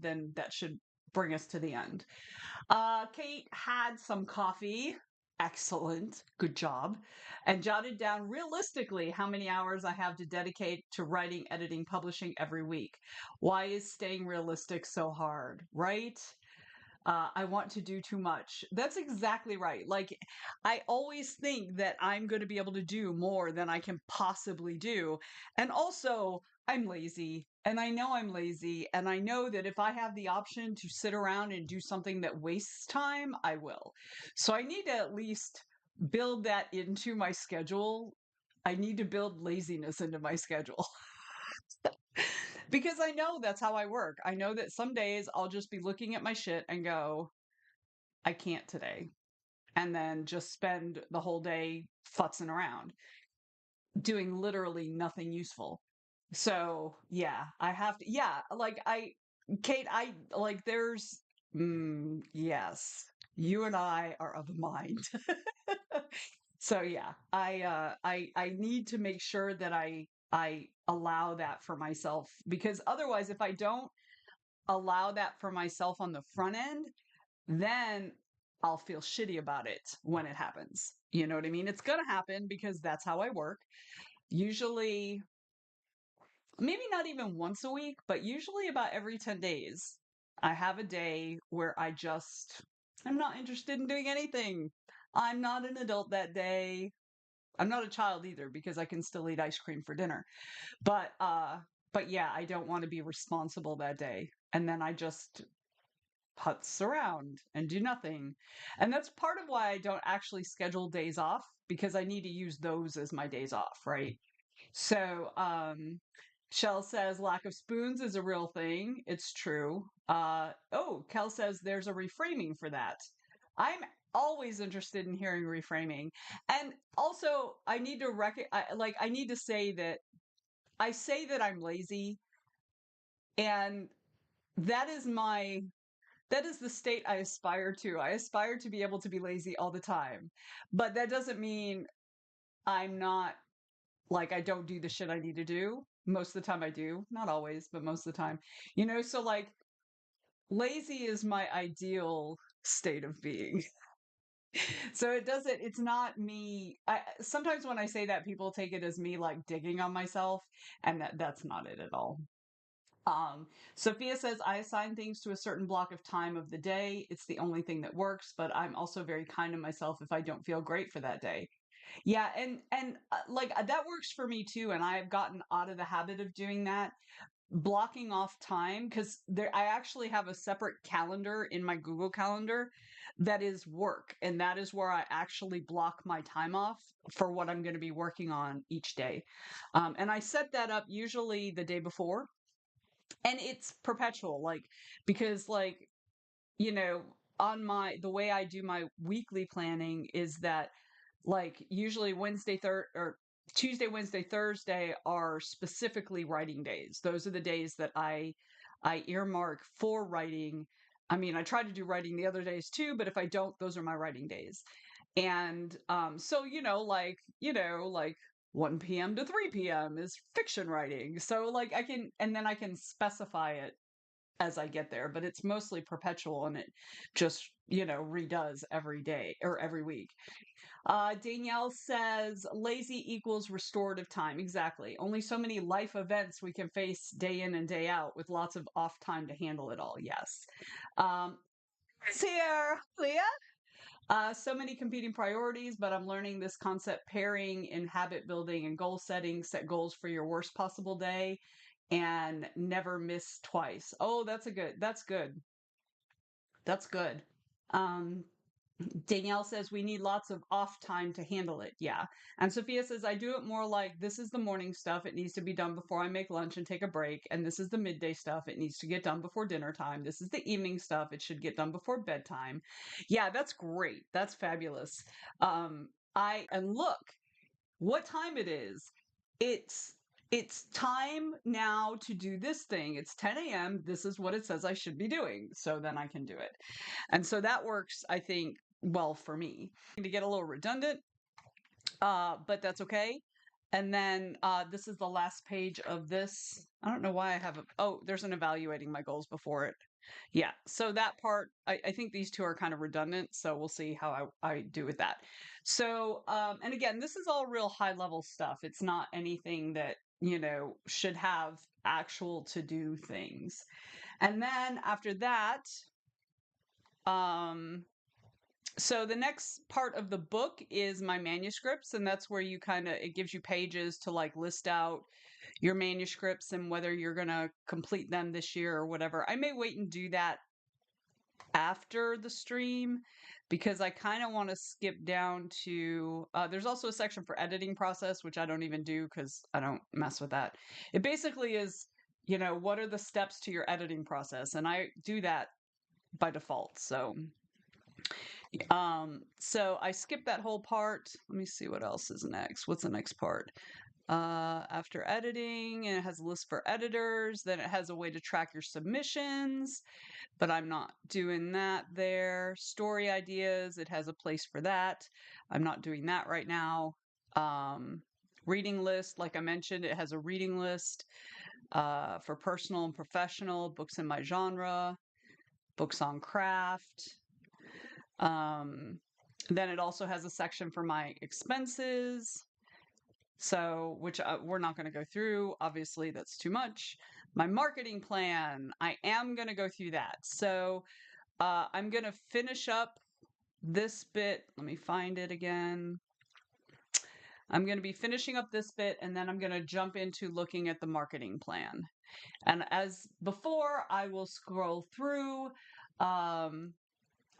then that should bring us to the end. Kate had some coffee. Excellent. Good job. And jotted down realistically how many hours I have to dedicate to writing, editing, publishing every week. Why is staying realistic so hard, right? I want to do too much. That's exactly right. Like, I always think that I'm going to be able to do more than I can possibly do. And also, I'm lazy. And I know I'm lazy. And I know that if I have the option to sit around and do something that wastes time, I will. So I need to at least build that into my schedule. I need to build laziness into my schedule. Because I know that's how I work. I know that some days I'll just be looking at my shit and go, I can't today. And then just spend the whole day futzing around, doing literally nothing useful. So, yeah, I have to, yeah, Kate, yes, you and I are of a mind. So yeah, I need to make sure that I allow that for myself, because otherwise if I don't allow that for myself on the front end, then I'll feel shitty about it when it happens. You know what I mean? It's going to happen because that's how I work. Usually, maybe not even once a week, but usually about every 10 days, I have a day where I'm not interested in doing anything. I'm not an adult that day. I'm not a child either because I can still eat ice cream for dinner. But yeah, I don't want to be responsible that day. And then I just putz around and do nothing. And that's part of why I don't actually schedule days off, because I need to use those as my days off, right? So, Shell says lack of spoons is a real thing. It's true. Kel says there's a reframing for that. I'm always interested in hearing reframing. And also, I need to I need to say that I say that I'm lazy, and that is my That is the state I aspire to. I aspire to be able to be lazy all the time. But that doesn't mean I'm not like I don't do the shit I need to do. Most of the time I do. Not always, but most of the time. So like lazy is my ideal state of being. So it's not me. Sometimes when I say that, people take it as me like digging on myself, and that's not it at all. Um, Sophia says, I assign things to a certain block of time of the day. It's the only thing that works, but I'm also very kind to myself if I don't feel great for that day. Yeah, and that works for me too, and I've gotten out of the habit of doing that, blocking off time because there I actually have a separate calendar in my Google Calendar that is work, and that is where I actually block my time off for what I'm going to be working on each day. And I set that up usually the day before, and it's perpetual, like because like you know on my the way I do my weekly planning is that like usually Wednesday, third or Tuesday, Wednesday, Thursday are specifically writing days. Those are the days that I earmark for writing. I mean, I try to do writing the other days too, but if I don't, those are my writing days. And so like 1 p.m. to 3 p.m. is fiction writing. So like I can and then I can specify it as I get there, but it's mostly perpetual and it just, redoes every day or every week. Danielle says lazy equals restorative time. Exactly. Only so many life events we can face day in and day out with lots of off time to handle it all. Yes. Here, Leah. So many competing priorities, but I'm learning this concept pairing in habit building and goal setting. Set goals for your worst possible day and never miss twice. Oh, that's good. That's good. Um, Danielle says we need lots of off time to handle it. Yeah. And Sophia says I do it more like this is the morning stuff. It needs to be done before I make lunch and take a break. And this is the midday stuff. It needs to get done before dinner time. This is the evening stuff. It should get done before bedtime. Yeah, that's great. That's fabulous. I and look what time it is. It's it's time now to do this thing. It's 10 a.m. This is what it says I should be doing. So then I can do it. And so that works, I think, well for me. To get a little redundant, but that's okay. And then this is the last page of this. I don't know why I have a. Oh, there's an evaluating my goals before it. Yeah. So that part, I think these two are kind of redundant. So we'll see how I do with that. So, and again, this is all real high level stuff. It's not anything that, should have actual to do things. And then after that, um, so the next part of the book is my manuscripts, and that's where you kind of it gives you pages to like list out your manuscripts and whether you're going to complete them this year or whatever. I may wait and do that after the stream because I kind of want to skip down to there's also a section for editing process, which I don't even do because I don't mess with that. It basically is, what are the steps to your editing process? And I do that by default. So I skipped that whole part. Let me see what else is next. What's the next part? After editing, and it has a list for editors. Then it has a way to track your submissions, but I'm not doing that there. Story ideas, it has a place for that. I'm not doing that right now. Reading list, like I mentioned, it has a reading list for personal and professional, books in my genre, books on craft. Then it also has a section for my expenses. So, which we're not going to go through. Obviously, that's too much. My marketing plan, I am going to go through that. So, I'm going to finish up this bit. Let me find it again. I'm going to be finishing up this bit and then I'm going to jump into looking at the marketing plan. And as before, I will scroll through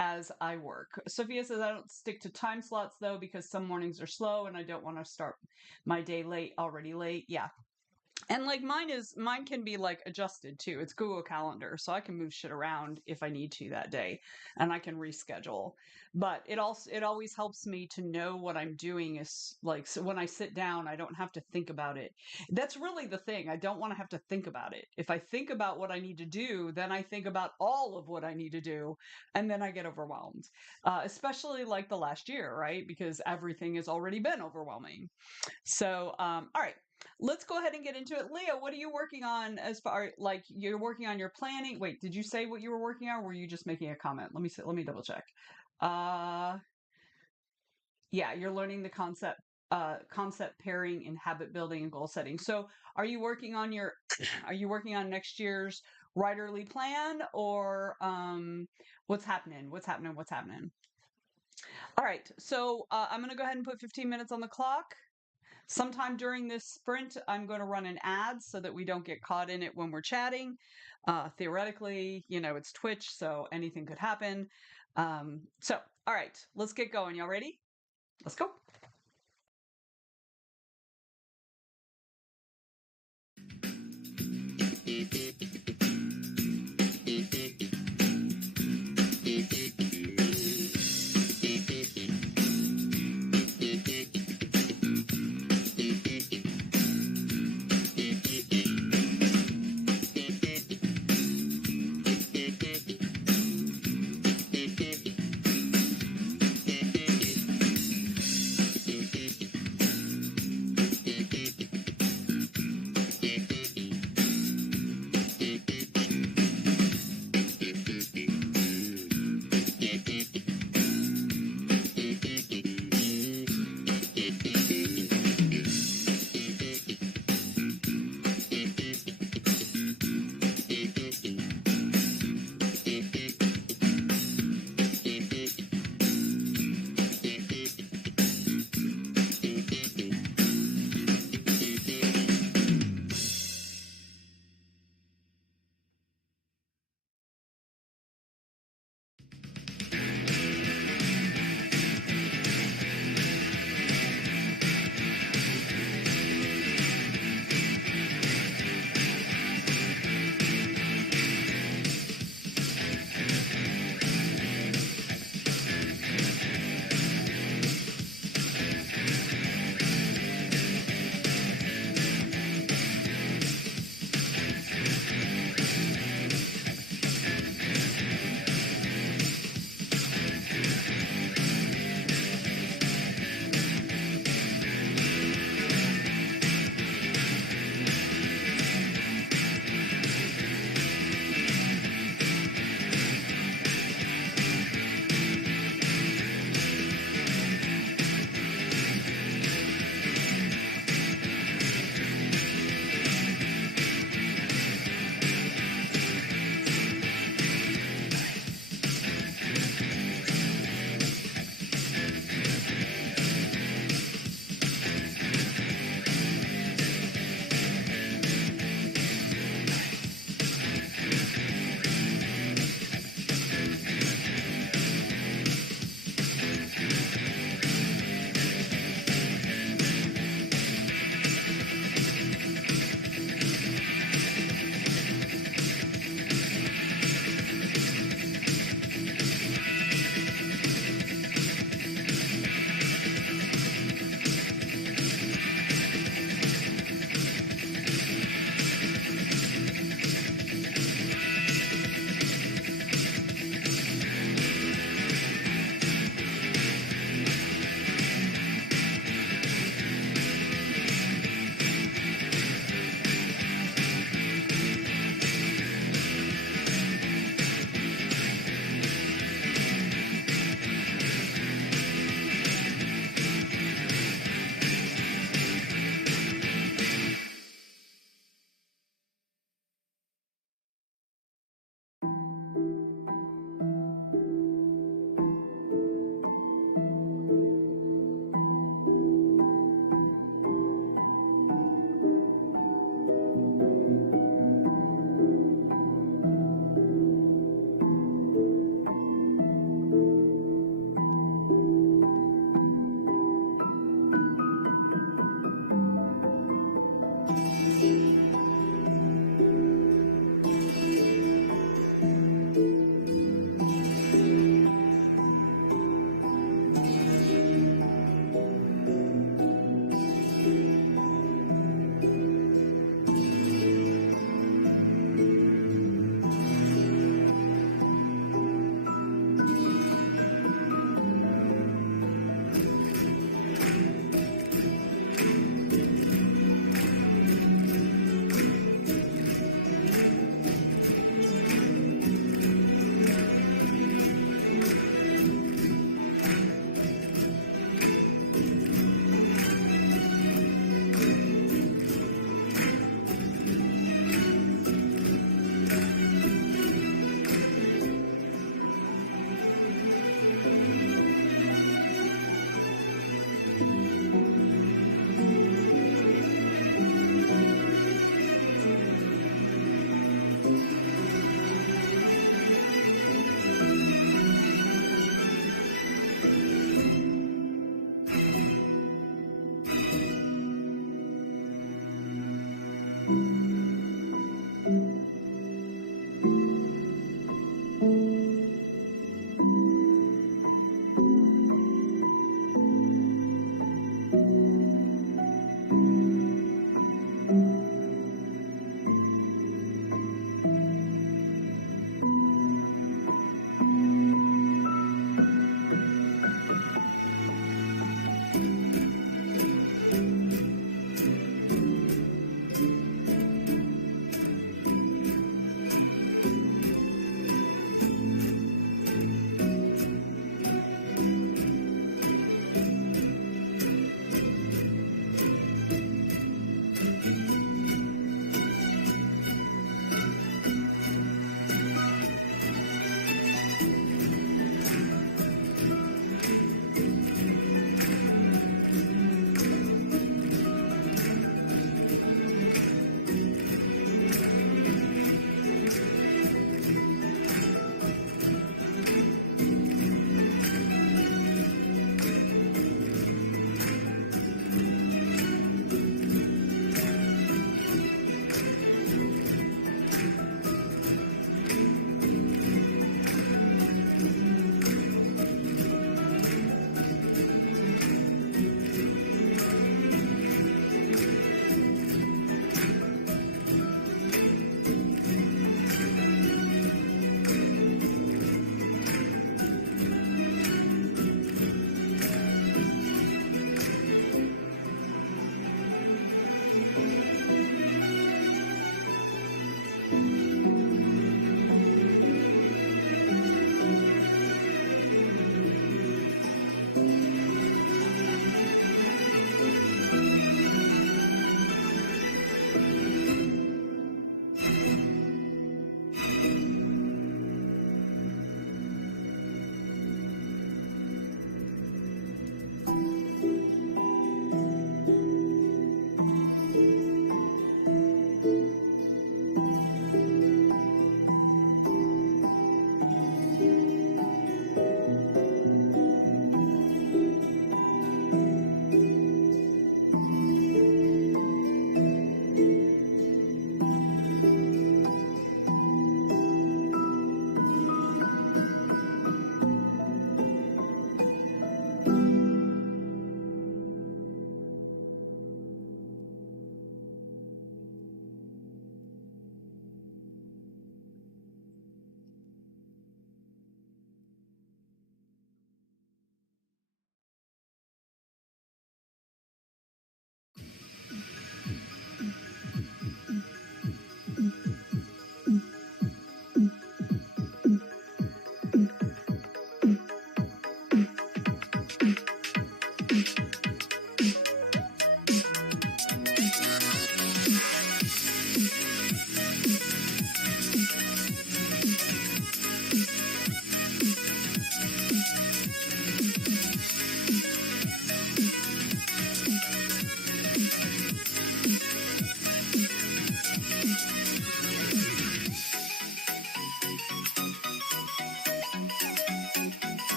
as I work. Sophia says I don't stick to time slots though because some mornings are slow and I don't want to start my day already late. Yeah. And like mine can be like adjusted too. It's Google Calendar, so I can move shit around if I need to that day, and I can reschedule. But it always helps me to know what I'm doing is like, so when I sit down, I don't have to think about it. That's really the thing. I don't want to have to think about it. If I think about what I need to do, then I think about all of what I need to do, and then I get overwhelmed. Especially like the last year, right? Because everything has already been overwhelming. So, all right, let's go ahead and get into it. Leah, what are you working on as far like you're working on your planning? Wait, did you say what you were working on? Or were you just making a comment? Let me see, let me double check. Uh, yeah, you're learning the concept pairing in habit building and goal setting. So, are you working on your are you working on next year's writerly plan or what's happening? What's happening? What's happening? All right, so I'm going to go ahead and put 15 minutes on the clock. Sometime during this sprint, I'm going to run an ad so that we don't get caught in it when we're chatting. Theoretically, it's Twitch, so anything could happen. All right, let's get going. Y'all ready? Let's go.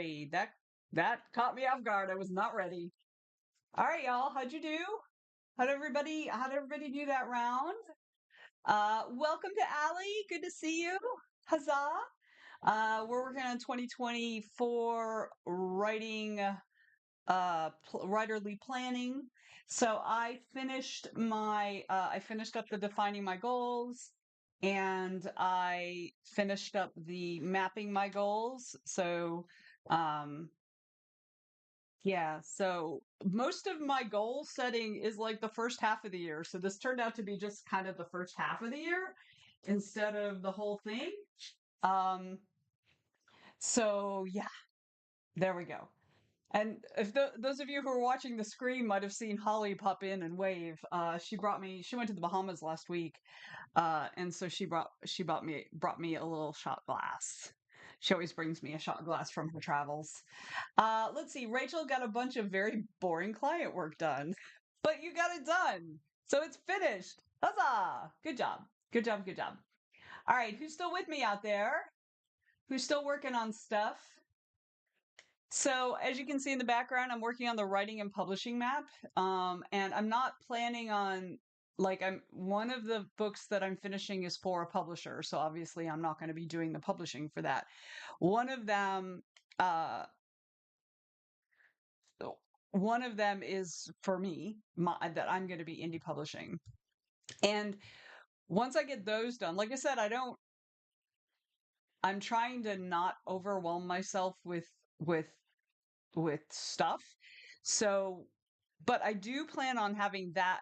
sorry. That caught me off guard. I was not ready. All right, y'all. How'd you do? How'd everybody do that round? Welcome to Allie. Good to see you. Huzzah. We're working on 2024 writing, writerly planning. So I finished up the defining my goals, and I finished up the mapping my goals. So, um, yeah, so most of my goal setting is like the first half of the year. So this turned out to be just kind of the first half of the year instead of the whole thing. Um, so yeah, there we go. And if those of you who are watching the screen might have seen Holly pop in and wave, she went to the Bahamas last week, and so she brought me a little shot glass. She always brings me a shot glass from her travels. Let's see. Rachel got a bunch of very boring client work done, but you got it done. So it's finished. Huzzah! Good job. Good job. Good job. All right. Who's still with me out there? Who's still working on stuff? So as you can see in the background, I'm working on the writing and publishing map. And I'm not planning on I'm one of the books that I'm finishing is for a publisher. So obviously I'm not going to be doing the publishing for that. One of them, uh, so one of them is for me, that I'm going to be indie publishing. And once I get those done, like I said, I'm trying to not overwhelm myself with with stuff. So, but I do plan on having that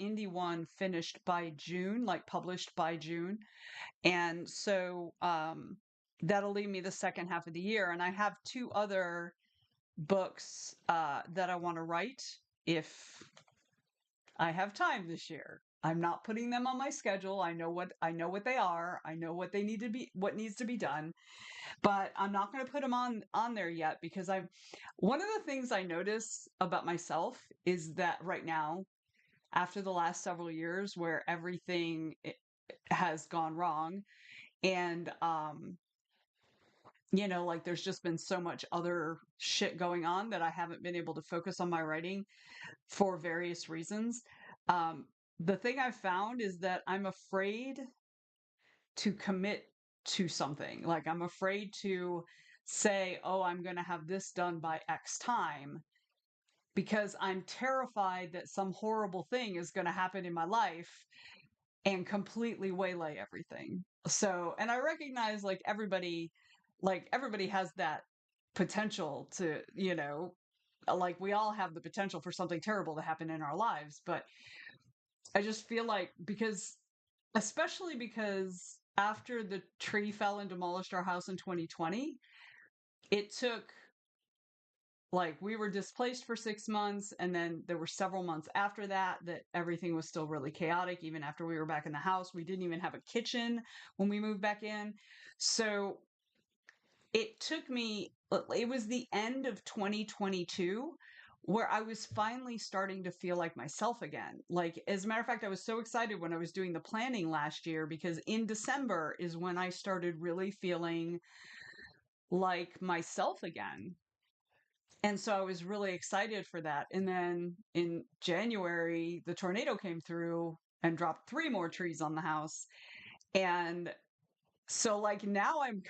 indie one finished by June, like published by June. And so that'll leave me the second half of the year. And I have two other books that I want to write if I have time this year. I'm not putting them on my schedule. I know what they are. I know what needs to be done, but I'm not going to put them on there yet because I'm one of the things I notice about myself is that right now, after the last several years where everything has gone wrong, and like there's just been so much other shit going on that I haven't been able to focus on my writing for various reasons. Um, the thing I've found is that I'm afraid to commit to something. Like I'm afraid to say, oh, I'm going to have this done by X time because I'm terrified that some horrible thing is going to happen in my life and completely waylay everything. So, and I recognize like everybody has that potential to, like we all have the potential for something terrible to happen in our lives, but I just feel like especially because after the tree fell and demolished our house in 2020, it took like we were displaced for 6 months, and then there were several months after that everything was still really chaotic. Even after we were back in the house, we didn't even have a kitchen when we moved back in. So it was the end of 2022 where I was finally starting to feel like myself again. Like, as a matter of fact, I was so excited when I was doing the planning last year because in December is when I started really feeling like myself again. And so I was really excited for that. And then in January, the tornado came through and dropped three more trees on the house. And so like now I'm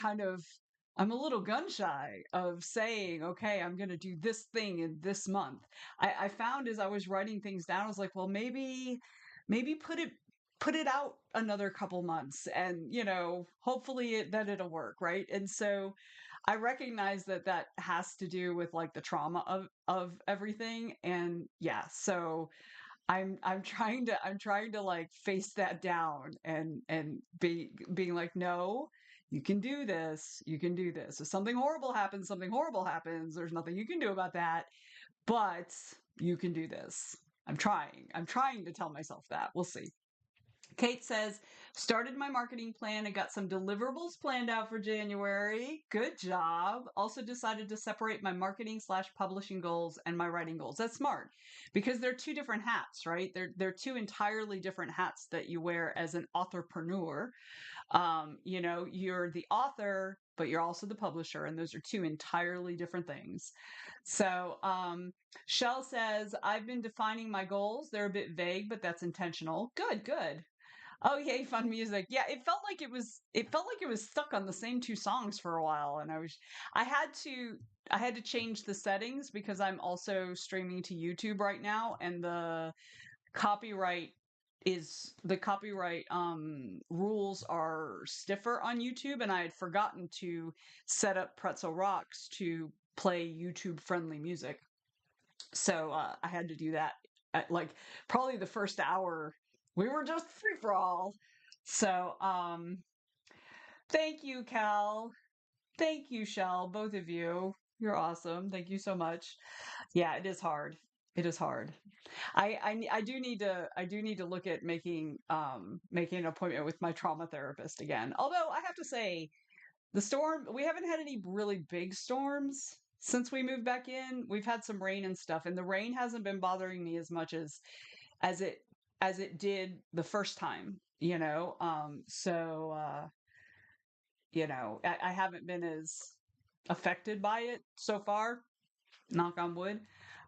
a little gun shy of saying, okay, I'm going to do this thing in this month. I found as I was writing things down, I was like, well, maybe put it out another couple months and, hopefully that it'll work. Right. And so I recognize that has to do with like the trauma of everything. And yeah, so I'm trying to like face that down and being like, no, you can do this. You can do this. If something horrible happens, something horrible happens. There's nothing you can do about that, but you can do this. I'm trying. I'm trying to tell myself that. We'll see. Kate says, started my marketing plan and got some deliverables planned out for January. Good job. Also decided to separate my marketing / publishing goals and my writing goals. That's smart because they're two different hats, right? They're two entirely different hats that you wear as an authorpreneur. You're the author but you're also the publisher, and those are two entirely different things. So, Shell says, I've been defining my goals. They're a bit vague, but that's intentional. Good, good. Oh, yay, fun music. Yeah, it felt like it was stuck on the same two songs for a while, and I had to change the settings because I'm also streaming to YouTube right now, and copyright the copyright rules are stiffer on YouTube, and I had forgotten to set up Pretzel Rocks to play YouTube friendly music. So I had to do that at, like, probably the first hour. We were just free for all. So thank you, Cal. Thank you, Shell. Both of you. You're awesome. Thank you so much. Yeah, it is hard. It is hard. I do need to look at making an appointment with my trauma therapist again. Although I have to say, we haven't had any really big storms since we moved back in. We've had some rain and stuff, and the rain hasn't been bothering me as much as it did the first time, you know. I haven't been as affected by it so far, knock on wood.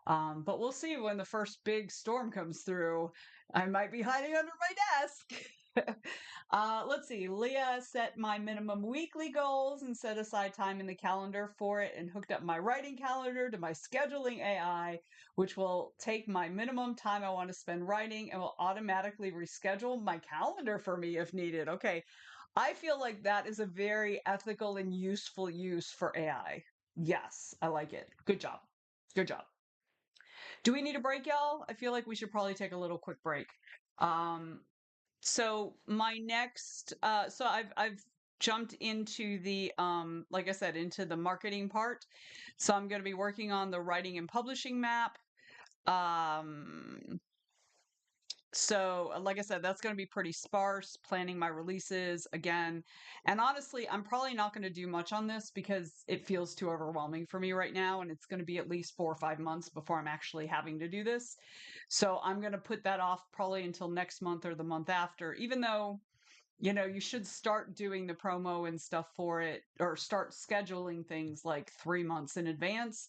But we'll see when the first big storm comes through. I might be hiding under my desk. Let's see. Leah set my minimum weekly goals and set aside time in the calendar for it and hooked up my writing calendar to my scheduling AI, which will take my minimum time I want to spend writing and will automatically reschedule my calendar for me if needed. Okay. I feel like that is a very ethical and useful use for AI. Yes, I like it. Good job. Good job. Do we need a break, y'all? I feel like we should probably take a little quick break. So my next, so I've jumped into the, like I said, into the marketing part. So I'm going to be working on the writing and publishing map. So, like I said, that's going to be pretty sparse, planning my releases again. And honestly, I'm probably not going to do much on this because it feels too overwhelming for me right now. And it's going to be at least 4 or 5 months before I'm actually having to do this. So I'm going to put that off probably until next month or the month after, even though, you should start doing the promo and stuff for it or start scheduling things like 3 months in advance.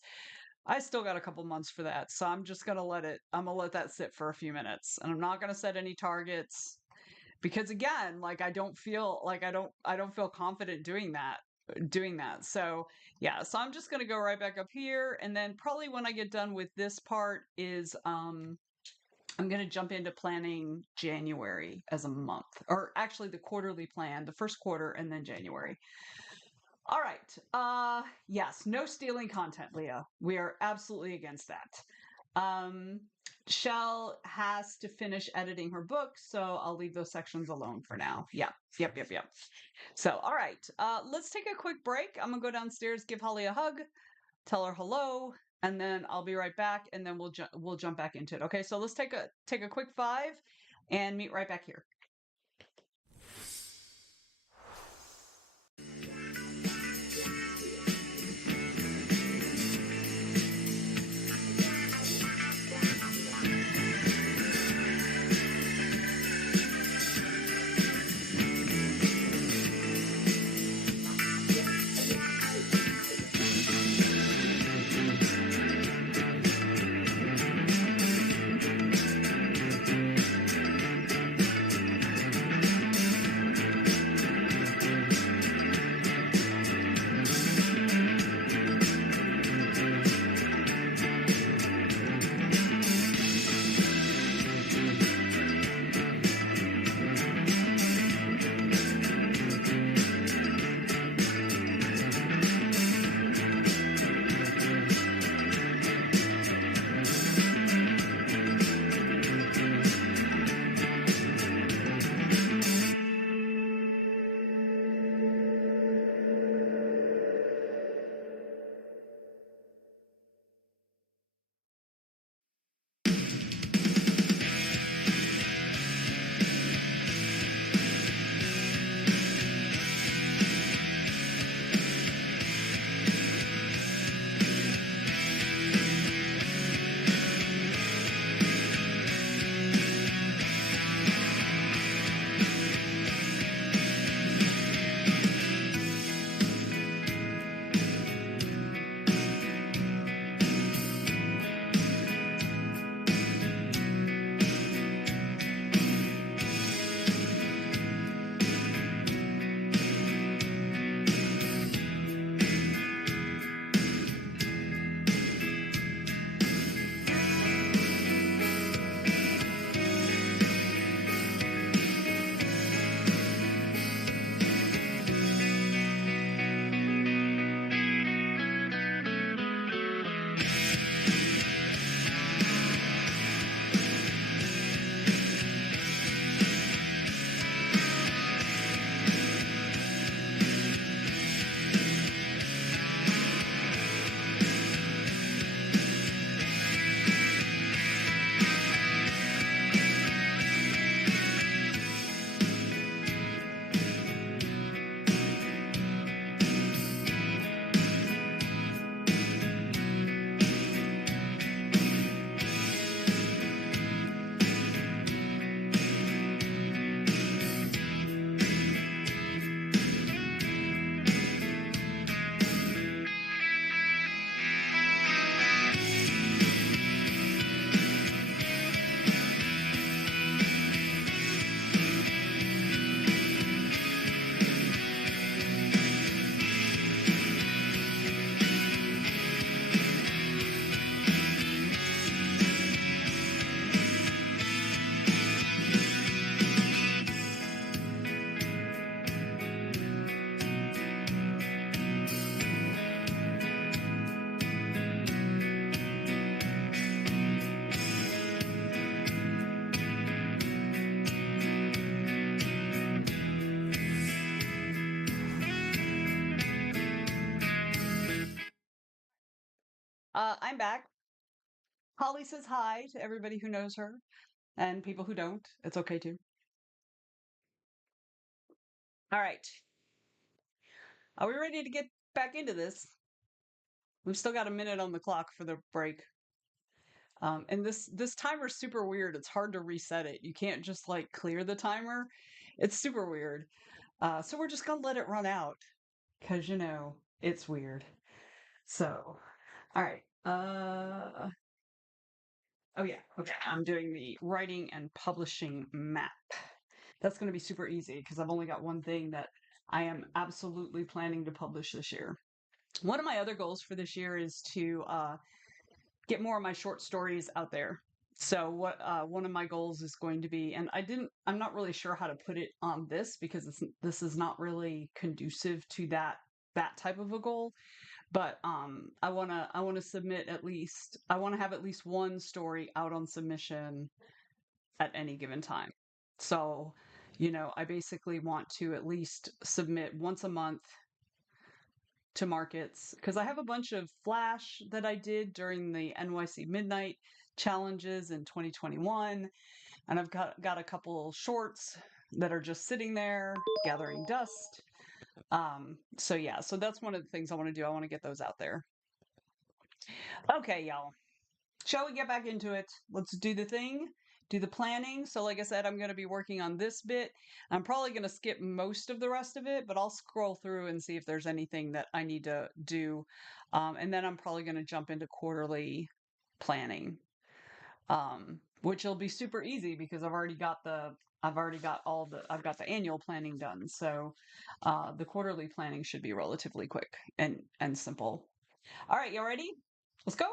I still got a couple months for that, so I'm just gonna I'm gonna let that sit for a few minutes, and I'm not gonna set any targets because again, like I don't feel like I don't feel confident doing that. So yeah, so I'm just gonna go right back up here, and then probably when I get done with this part is I'm gonna jump into planning January as a month, or actually the quarterly plan, the first quarter, and then January. All right. Yes, no stealing content, Leah. We are absolutely against that. Shell has to finish editing her book, so I'll leave those sections alone for now. Yeah. Yep. So, all right. Let's take a quick break. I'm gonna go downstairs, give Holly a hug, tell her hello, and then I'll be right back, and then we'll jump back into it. Okay. So let's take a quick 5 and meet right back here. I'm back. Holly says hi to everybody who knows her and people who don't. It's okay too. All right. Are we ready to get back into this? We've still got a minute on the clock for the break. And this timer's super weird. It's hard to reset it. You can't just like clear the timer. It's super weird. So we're just gonna let it run out because you know it's weird. So, all right. Oh yeah. Okay. I'm doing the writing and publishing map. That's going to be super easy because I've only got one thing that I am absolutely planning to publish this year. One of my other goals for this year is to get more of my short stories out there. So what one of my goals is going to be, and I'm not really sure how to put it on this because this is not really conducive to that type of a goal. But I wanna submit I want to have at least one story out on submission at any given time. So, I basically want to at least submit once a month to markets because I have a bunch of flash that I did during the NYC Midnight challenges in 2021, and I've got a couple shorts that are just sitting there gathering dust. So yeah, so that's one of the things I want to do. I want to get those out there. Okay, y'all. Shall we get back into it? Let's do the thing, do the planning. So like I said, I'm going to be working on this bit. I'm probably going to skip most of the rest of it, but I'll scroll through and see if there's anything that I need to do. And then I'm probably going to jump into quarterly planning, which will be super easy because I've got the annual planning done. So the quarterly planning should be relatively quick and simple. All right, y'all ready? Let's go.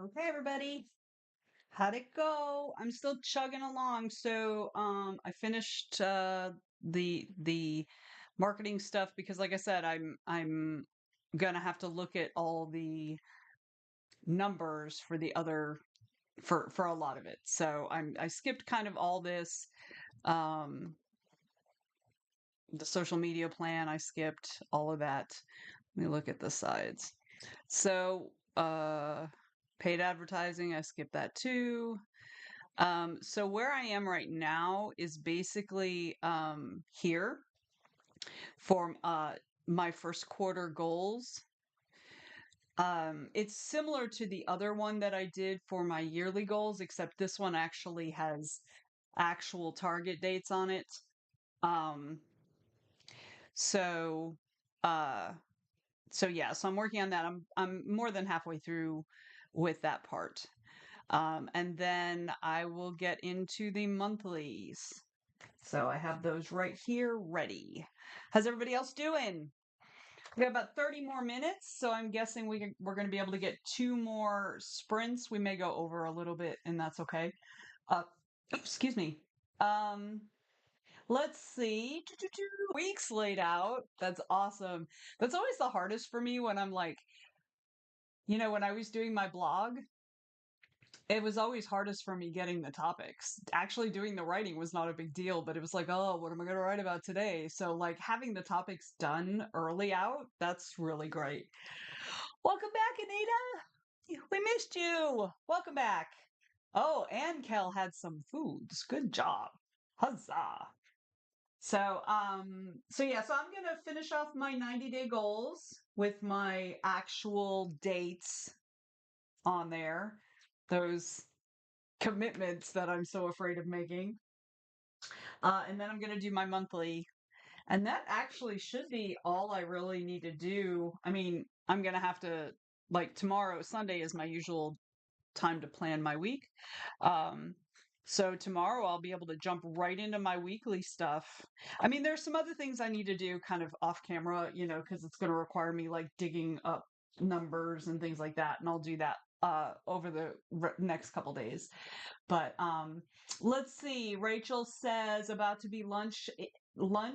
Okay, everybody. How'd it go? I'm still chugging along. So, I finished the marketing stuff because like I said, I'm gonna have to look at all the numbers for the other for a lot of it. So I skipped kind of all this um the social media plan, I skipped all of that. Let me look at the sides. So, paid advertising, I skipped that too. So where I am right now is basically here for my first quarter goals. It's similar to the other one that I did for my yearly goals, except this one actually has actual target dates on it. Um, so uh so yeah, so I'm working on that. I'm more than halfway through with that part. And then I will get into the monthlies. So I have those right here ready. How's everybody else doing? We got about 30 more minutes, so I'm guessing we're going to be able to get 2 more sprints. We may go over a little bit, and that's okay. Excuse me. Um, let's see. Weeks laid out. That's awesome. That's always the hardest for me when I'm like, when I was doing my blog, it was always hardest for me getting the topics. Actually doing the writing was not a big deal, but it was like, oh, what am I going to write about today? So like having the topics done early out, that's really great. Welcome back, Anita. We missed you. Welcome back. Oh, and Kel had some foods. Good job. Huzzah. So yeah, so I'm gonna finish off my 90-day goals with my actual dates on there. Those commitments that I'm so afraid of making. And then I'm going to do my monthly. And that actually should be all I really need to do. I mean, I'm going to have to, like, tomorrow, Sunday is my usual time to plan my week. So tomorrow I'll be able to jump right into my weekly stuff. I mean, there's some other things I need to do kind of off camera, because it's going to require me like digging up numbers and things like that. And I'll do that over the next couple days. But let's see. Rachel says about to be lunch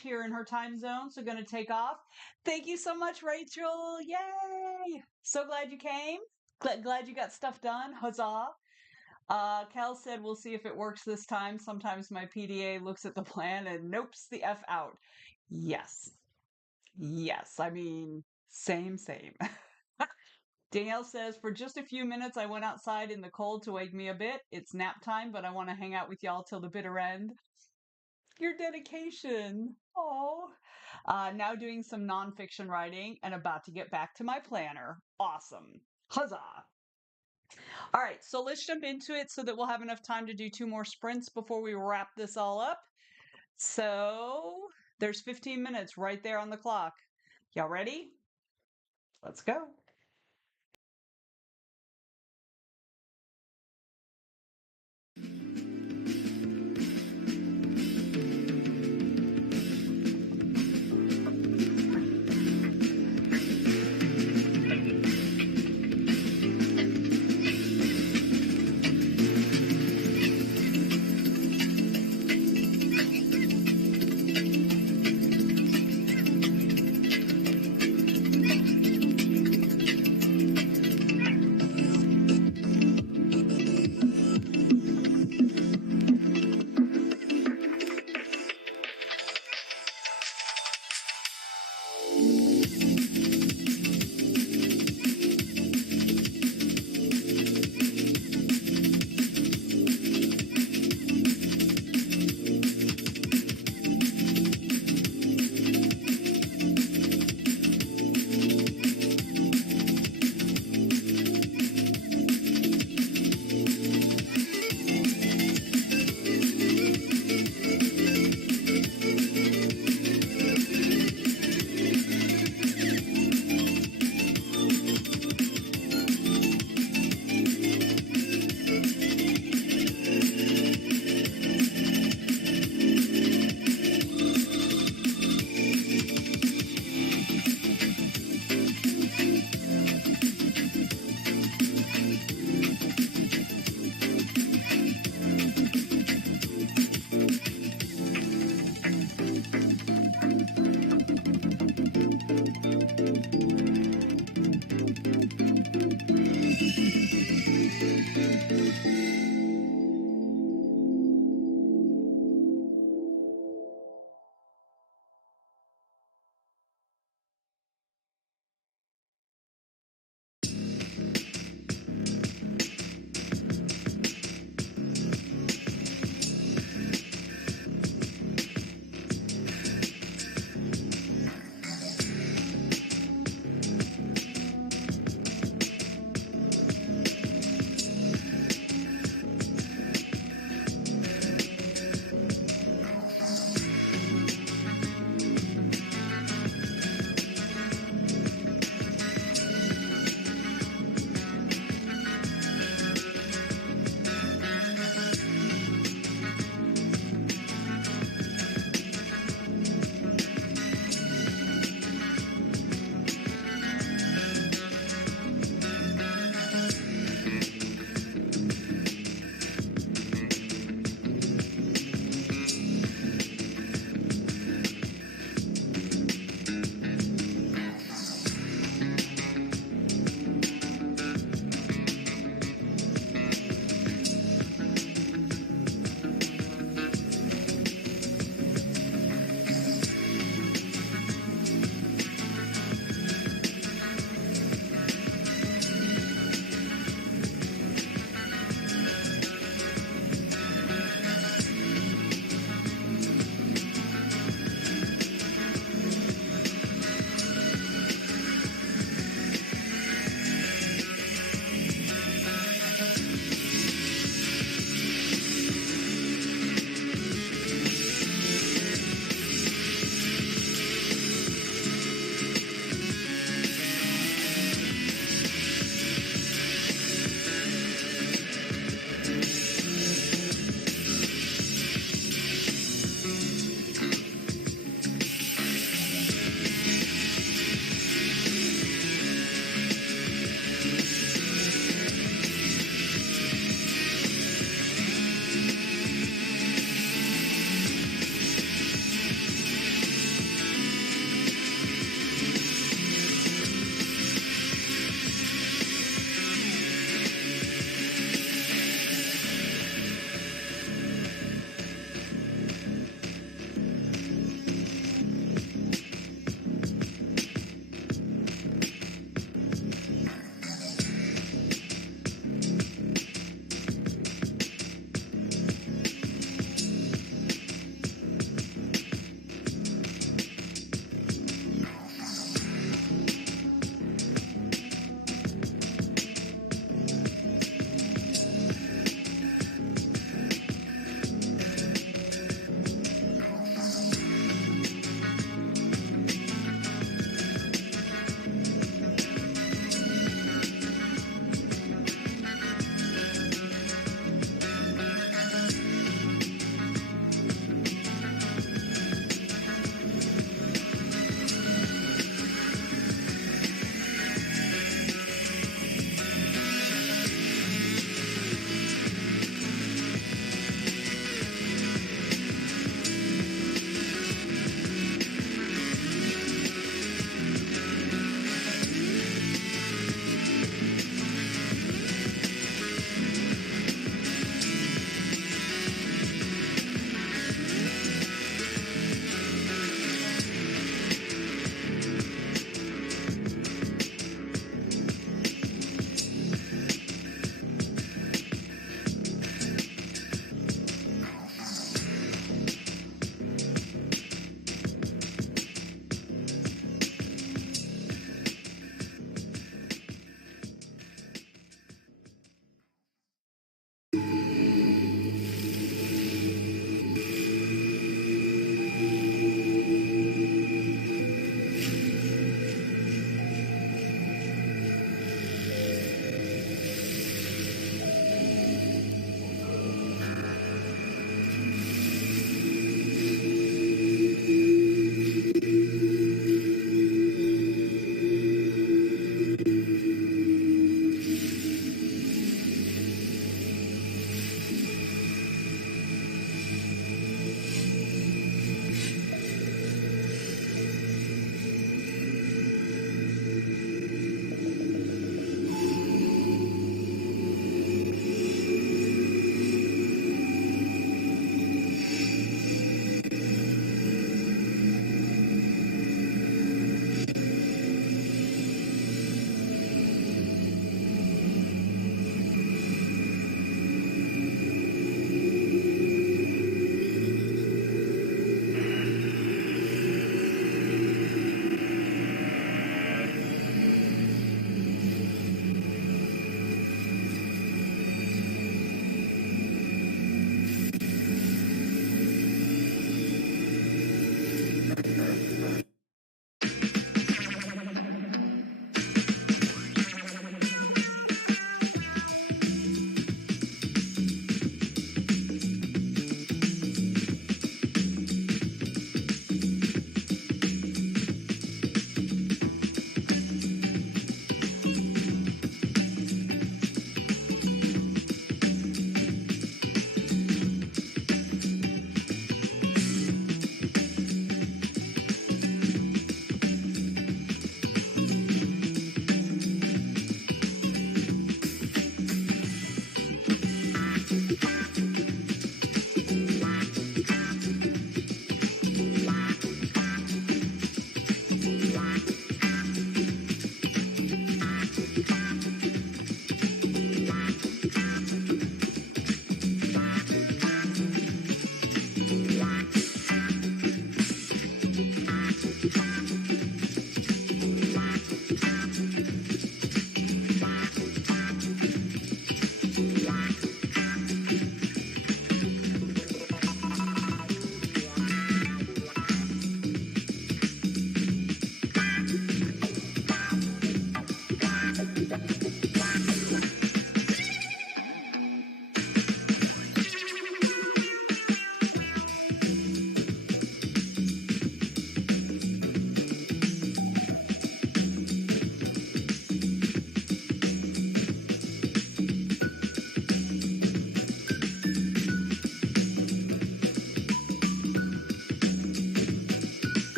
here in her time zone, so going to take off. Thank you so much, Rachel. Yay! So glad you came. Glad you got stuff done. Huzzah! Cal said we'll see if it works this time. Sometimes my PDA looks at the plan and nopes the F out. Yes. I mean, same. Danielle says, for just a few minutes, I went outside in the cold to wake me a bit. It's nap time, but I want to hang out with y'all till the bitter end. Your dedication. Oh. Now doing some nonfiction writing and about to get back to my planner. Awesome. Huzzah. All right, so let's jump into it so that we'll have enough time to do 2 more sprints before we wrap this all up. So there's 15 minutes right there on the clock. Y'all ready? Let's go.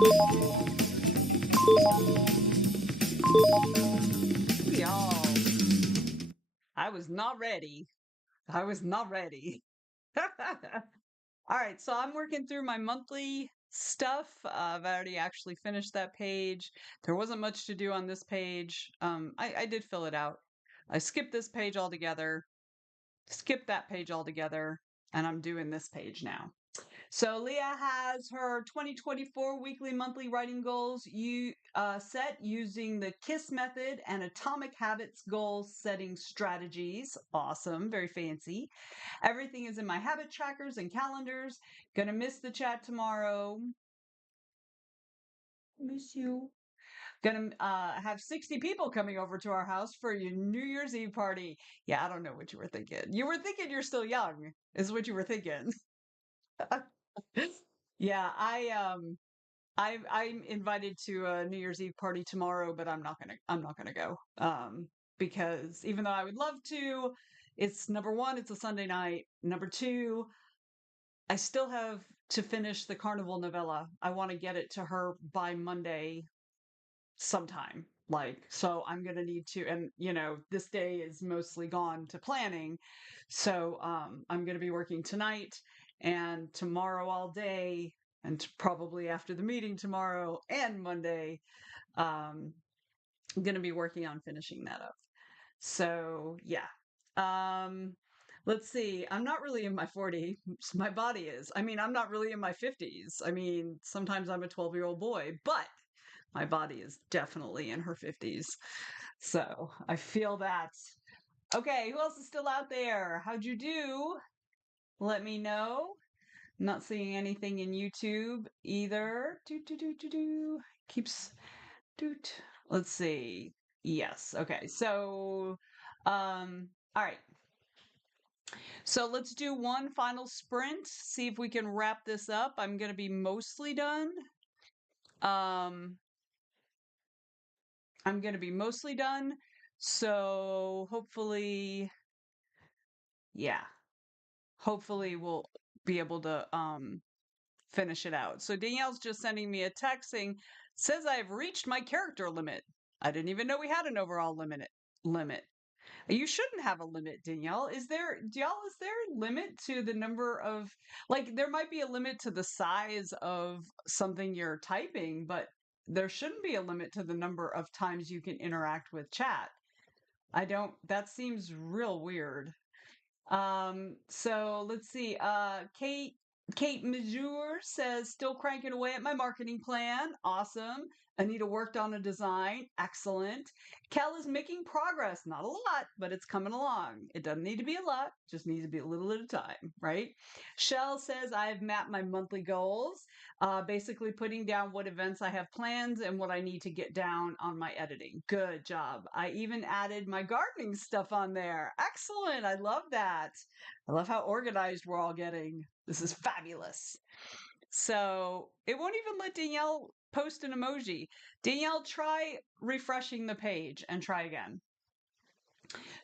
Y'all, I was not ready. I was not ready. All right, so I'm working through my monthly stuff. I've already actually finished that page. There wasn't much to do on this page. I did fill it out. I skipped this page altogether, skipped that page altogether, and I'm doing this page now. So Leah has her 2024 weekly monthly writing goals set using the KISS method and Atomic Habits goal setting strategies. Awesome, very fancy. Everything is in my habit trackers and calendars. Gonna miss the chat tomorrow. Miss you. Gonna have 60 people coming over to our house for your New Year's Eve party. Yeah, I don't know what you were thinking. You were thinking you're still young, is what you were thinking. Yeah, I'm invited to a New Year's Eve party tomorrow, but I'm not gonna go. Because even though I would love to, it's number one, it's a Sunday night. Number two, I still have to finish the Carnival novella. I want to get it to her by Monday sometime. Like, so I'm gonna need to, and this day is mostly gone to planning. So I'm gonna be working tonight and tomorrow all day, and probably after the meeting tomorrow and Monday. I'm gonna be working on finishing that up. So yeah. Um let's see. I'm not really in my 40s. My body is. I mean, I'm not really in my 50s. I mean, sometimes I'm a 12-year-old boy, but my body is definitely in her 50s. So I feel that. Okay, who else is still out there? How'd you do? Let me know. I'm not seeing anything in YouTube either. Do. Keeps doot. Let's see. Yes. Okay. So all right. So let's do one final sprint. See if we can wrap this up. I'm going to be mostly done. I'm going to be mostly done. So hopefully, yeah, hopefully we'll be able to finish it out. So Danielle's just sending me a text saying, says I've reached my character limit. I didn't even know we had an overall limit. You shouldn't have a limit, Danielle. Is there a limit to the number of, like, there might be a limit to the size of something you're typing, but there shouldn't be a limit to the number of times you can interact with chat. That seems real weird. So let's see. Kate Mazur says, still cranking away at my marketing plan. Awesome. Anita worked on a design. Excellent. Cal is making progress. Not a lot, but it's coming along. It doesn't need to be a lot, just needs to be a little at a time, right? Shell says, I've mapped my monthly goals, basically putting down what events I have plans and what I need to get down on my editing. Good job. I even added my gardening stuff on there. Excellent. I love that. I love how organized we're all getting. This is fabulous. So it won't even let Danielle post an emoji. Danielle, try refreshing the page and try again.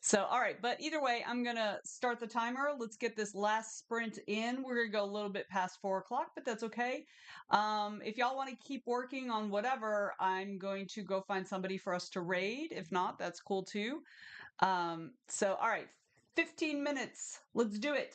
So, all right, but either way, I'm going to start the timer. Let's get this last sprint in. We're going to go a little bit past 4 o'clock, but that's okay. If y'all want to keep working on whatever, I'm going to go find somebody for us to raid. If not, that's cool too. So, all right, 15 minutes. Let's do it.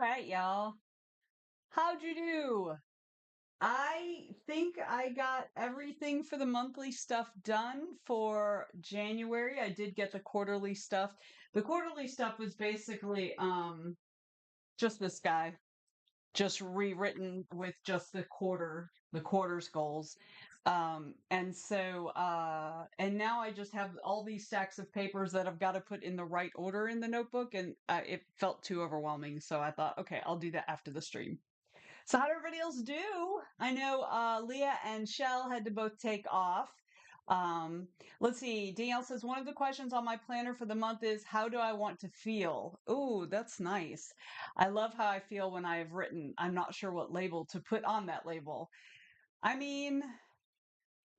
Right, y'all. How'd you do? I think I got everything for the monthly stuff done for January. I did get the quarterly stuff. The quarterly stuff was basically just this guy, just rewritten with just the quarter's goals. And now I just have all these stacks of papers that I've got to put in the right order in the notebook, and it felt too overwhelming. So I thought, okay, I'll do that after the stream. So how did everybody else do? I know Leah and Shell had to both take off. Um, let's see. Danielle says one of the questions on my planner for the month is how do I want to feel? Ooh, that's nice. I love how I feel when I have written. I'm not sure what label to put on that label. I mean,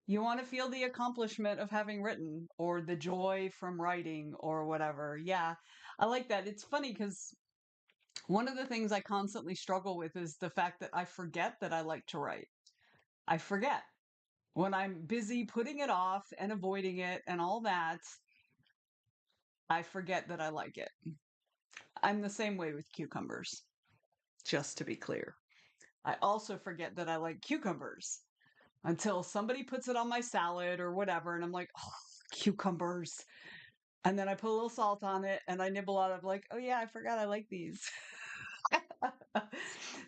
you want to feel the accomplishment of having written or the joy from writing or whatever. Yeah, I like that. It's funny because one of the things I constantly struggle with is the fact that I forget that I like to write. I forget. When I'm busy putting it off and avoiding it and all that, I forget that I like it. I'm the same way with cucumbers, just to be clear. I also forget that I like cucumbers until somebody puts it on my salad or whatever, and I'm like, oh, cucumbers. And then I put a little salt on it and I nibble out of like, oh yeah, I forgot I like these.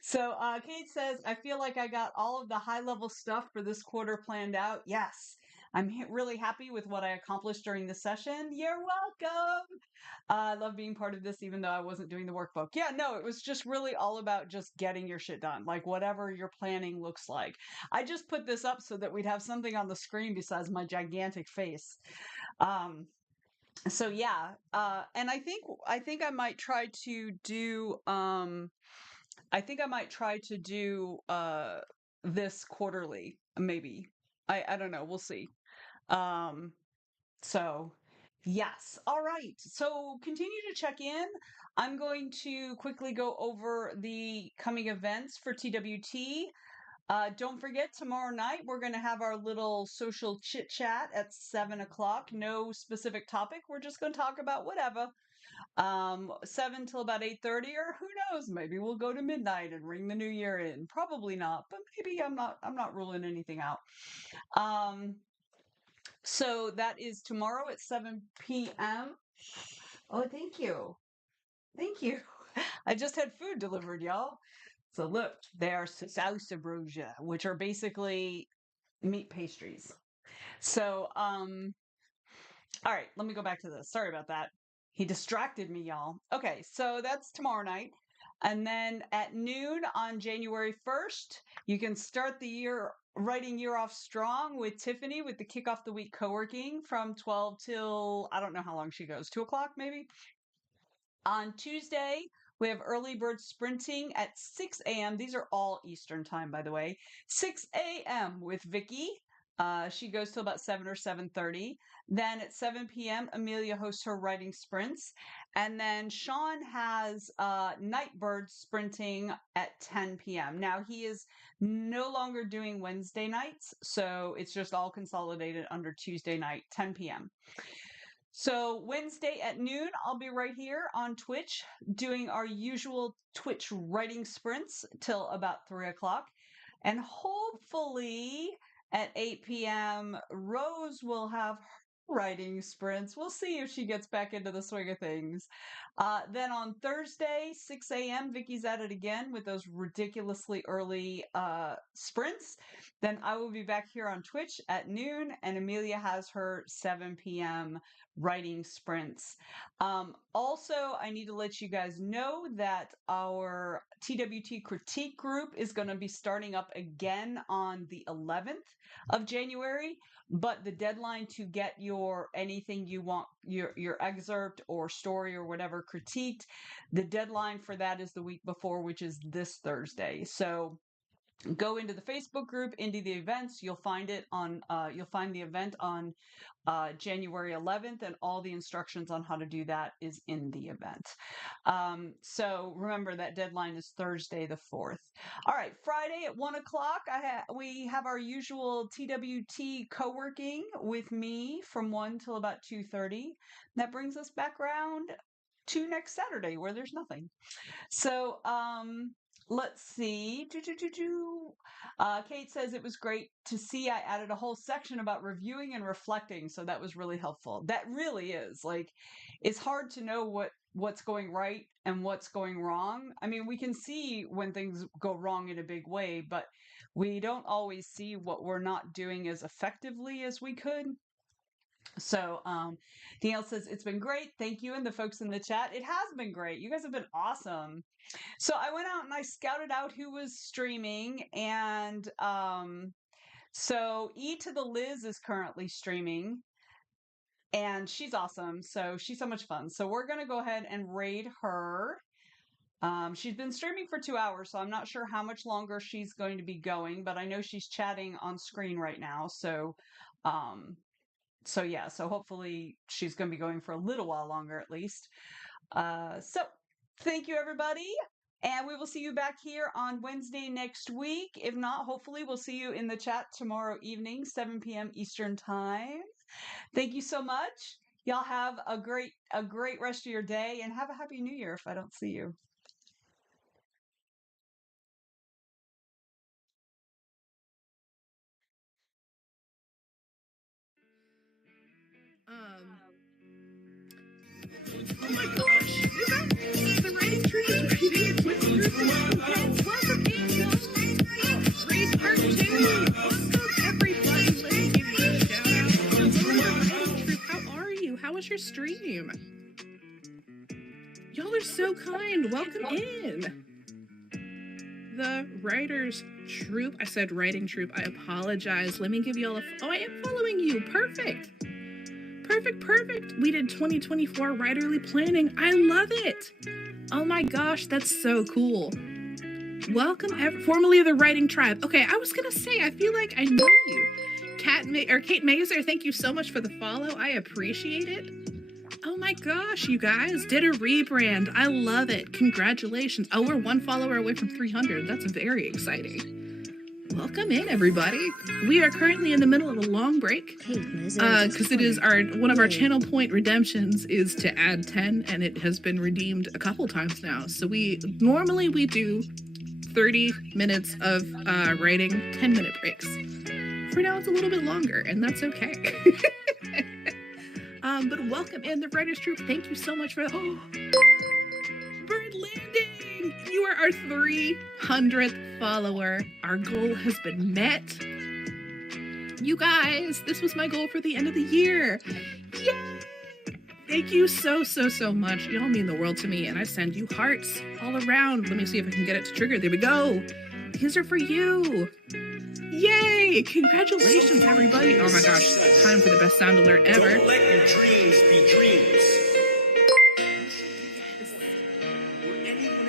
So Kate says, I feel like I got all of the high level stuff for this quarter planned out. Yes, I'm really happy with what I accomplished during the session. You're welcome. I love being part of this, even though I wasn't doing the workbook. Yeah, no, it was just really all about just getting your shit done, like whatever your planning looks like. I just put this up so that we'd have something on the screen besides my gigantic face. Um, so yeah, and I think I might try to do I think I might try to do this quarterly, maybe. I don't know, we'll see. Um so yes. All right. So continue to check in. I'm going to quickly go over the coming events for TWT. Don't forget, tomorrow night we're going to have our little social chit chat at 7 o'clock. No specific topic. We're just going to talk about whatever. 7 till about 8:30, or who knows, maybe we'll go to midnight and ring the new year in. Probably not, but maybe I'm not ruling anything out. Um, so that is tomorrow at 7 p.m. Oh, thank you. Thank you. I just had food delivered, y'all. So look, they are sausabroja, which are basically meat pastries. So, all right, let me go back to this. Sorry about that. He distracted me, y'all. Okay, so that's tomorrow night. And then at noon on January 1st, you can start the writing year off strong with Tiffany with the kick off the week co-working from 12 till I don't know how long she goes, 2 o'clock maybe. On Tuesday, we have early bird sprinting at 6 a.m. These are all Eastern time, by the way. 6 a.m. with Vicky. She goes till about 7 or 7:30. Then at 7 p.m., Amelia hosts her writing sprints. And then Sean has Nightbird sprinting at 10 p.m. Now, he is no longer doing Wednesday nights, so it's just all consolidated under Tuesday night, 10 p.m. So Wednesday at noon, I'll be right here on Twitch doing our usual Twitch writing sprints till about 3 o'clock. And hopefully at 8 p.m., Rose will have her writing sprints. We'll see if she gets back into the swing of things. Then on Thursday, 6 a.m., Vicky's at it again with those ridiculously early sprints. Then I will be back here on Twitch at noon, and Amelia has her 7 p.m. writing sprints. Also, I need to let you guys know that our TWT critique group is going to be starting up again on the 11th of January, but the deadline to get your anything you want, your excerpt or story or whatever critiqued, the deadline for that is the week before, which is this Thursday. So go into the Facebook group, into the events. You'll find it on. You'll find the event on January 11th, and all the instructions on how to do that is in the event. So remember that deadline is Thursday the 4th. All right, Friday at 1 o'clock, we have our usual TWT co-working with me from 1 till about 2:30. That brings us back around to next Saturday where there's nothing. So, let's see. Kate says it was great to see. I added a whole section about reviewing and reflecting, so that was really helpful. That really is like, it's hard to know what's going right and what's going wrong. I mean, we can see when things go wrong in a big way, but we don't always see what we're not doing as effectively as we could. So, Danielle says, it's been great. Thank you. And the folks in the chat, it has been great. You guys have been awesome. So I went out and I scouted out who was streaming. And so E to the Liz is currently streaming. And she's awesome. So she's so much fun. So we're going to go ahead and raid her. She's been streaming for 2 hours, so I'm not sure how much longer she's going to be going, but I know she's chatting on screen right now. So, yeah, so hopefully she's going to be going for a little while longer at least. So thank you, everybody. And we will see you back here on Wednesday next week. If not, hopefully we'll see you in the chat tomorrow evening, 7 p.m. Eastern Time. Thank you so much. Y'all have a great rest of your day, and have a happy new year if I don't see you. Oh my gosh! The writing tree is reading with group. Welcome in, read part 2. Welcome everybody. Let me give you a shout out. How are you? How was your stream? Y'all are so kind. Welcome in. The writers troop. I said writing troop. I apologize. Let me give you all a. Oh, I am following you. Perfect. Perfect. We did 2024 writerly planning. I love it. Oh my gosh, that's so cool. Welcome, formerly the Writing Tribe. Okay, I was gonna say, I feel like I know you. Kate Mazer, thank you so much for the follow. I appreciate it. Oh my gosh, you guys did a rebrand. I love it. Congratulations. Oh, we're 1 follower away from 300. That's very exciting. Welcome in, everybody. We are currently in the middle of a long break because it is one of our channel point redemptions is to add 10, and it has been redeemed a couple times now. So normally we do 30 minutes of writing, 10-minute breaks. For now, it's a little bit longer, and that's okay. But welcome in the Writers Troop. Thank you so much for Bird Landing. You are our 300th follower. Our goal has been met. You guys, this was my goal for the end of the year. Yay! Thank you so much. Y'all mean the world to me, and I send you hearts all around. Let me see if I can get it to trigger. There we go. These are for you. Yay! Congratulations, everybody. Oh my gosh, time for the best sound alert ever. Don't let your dreams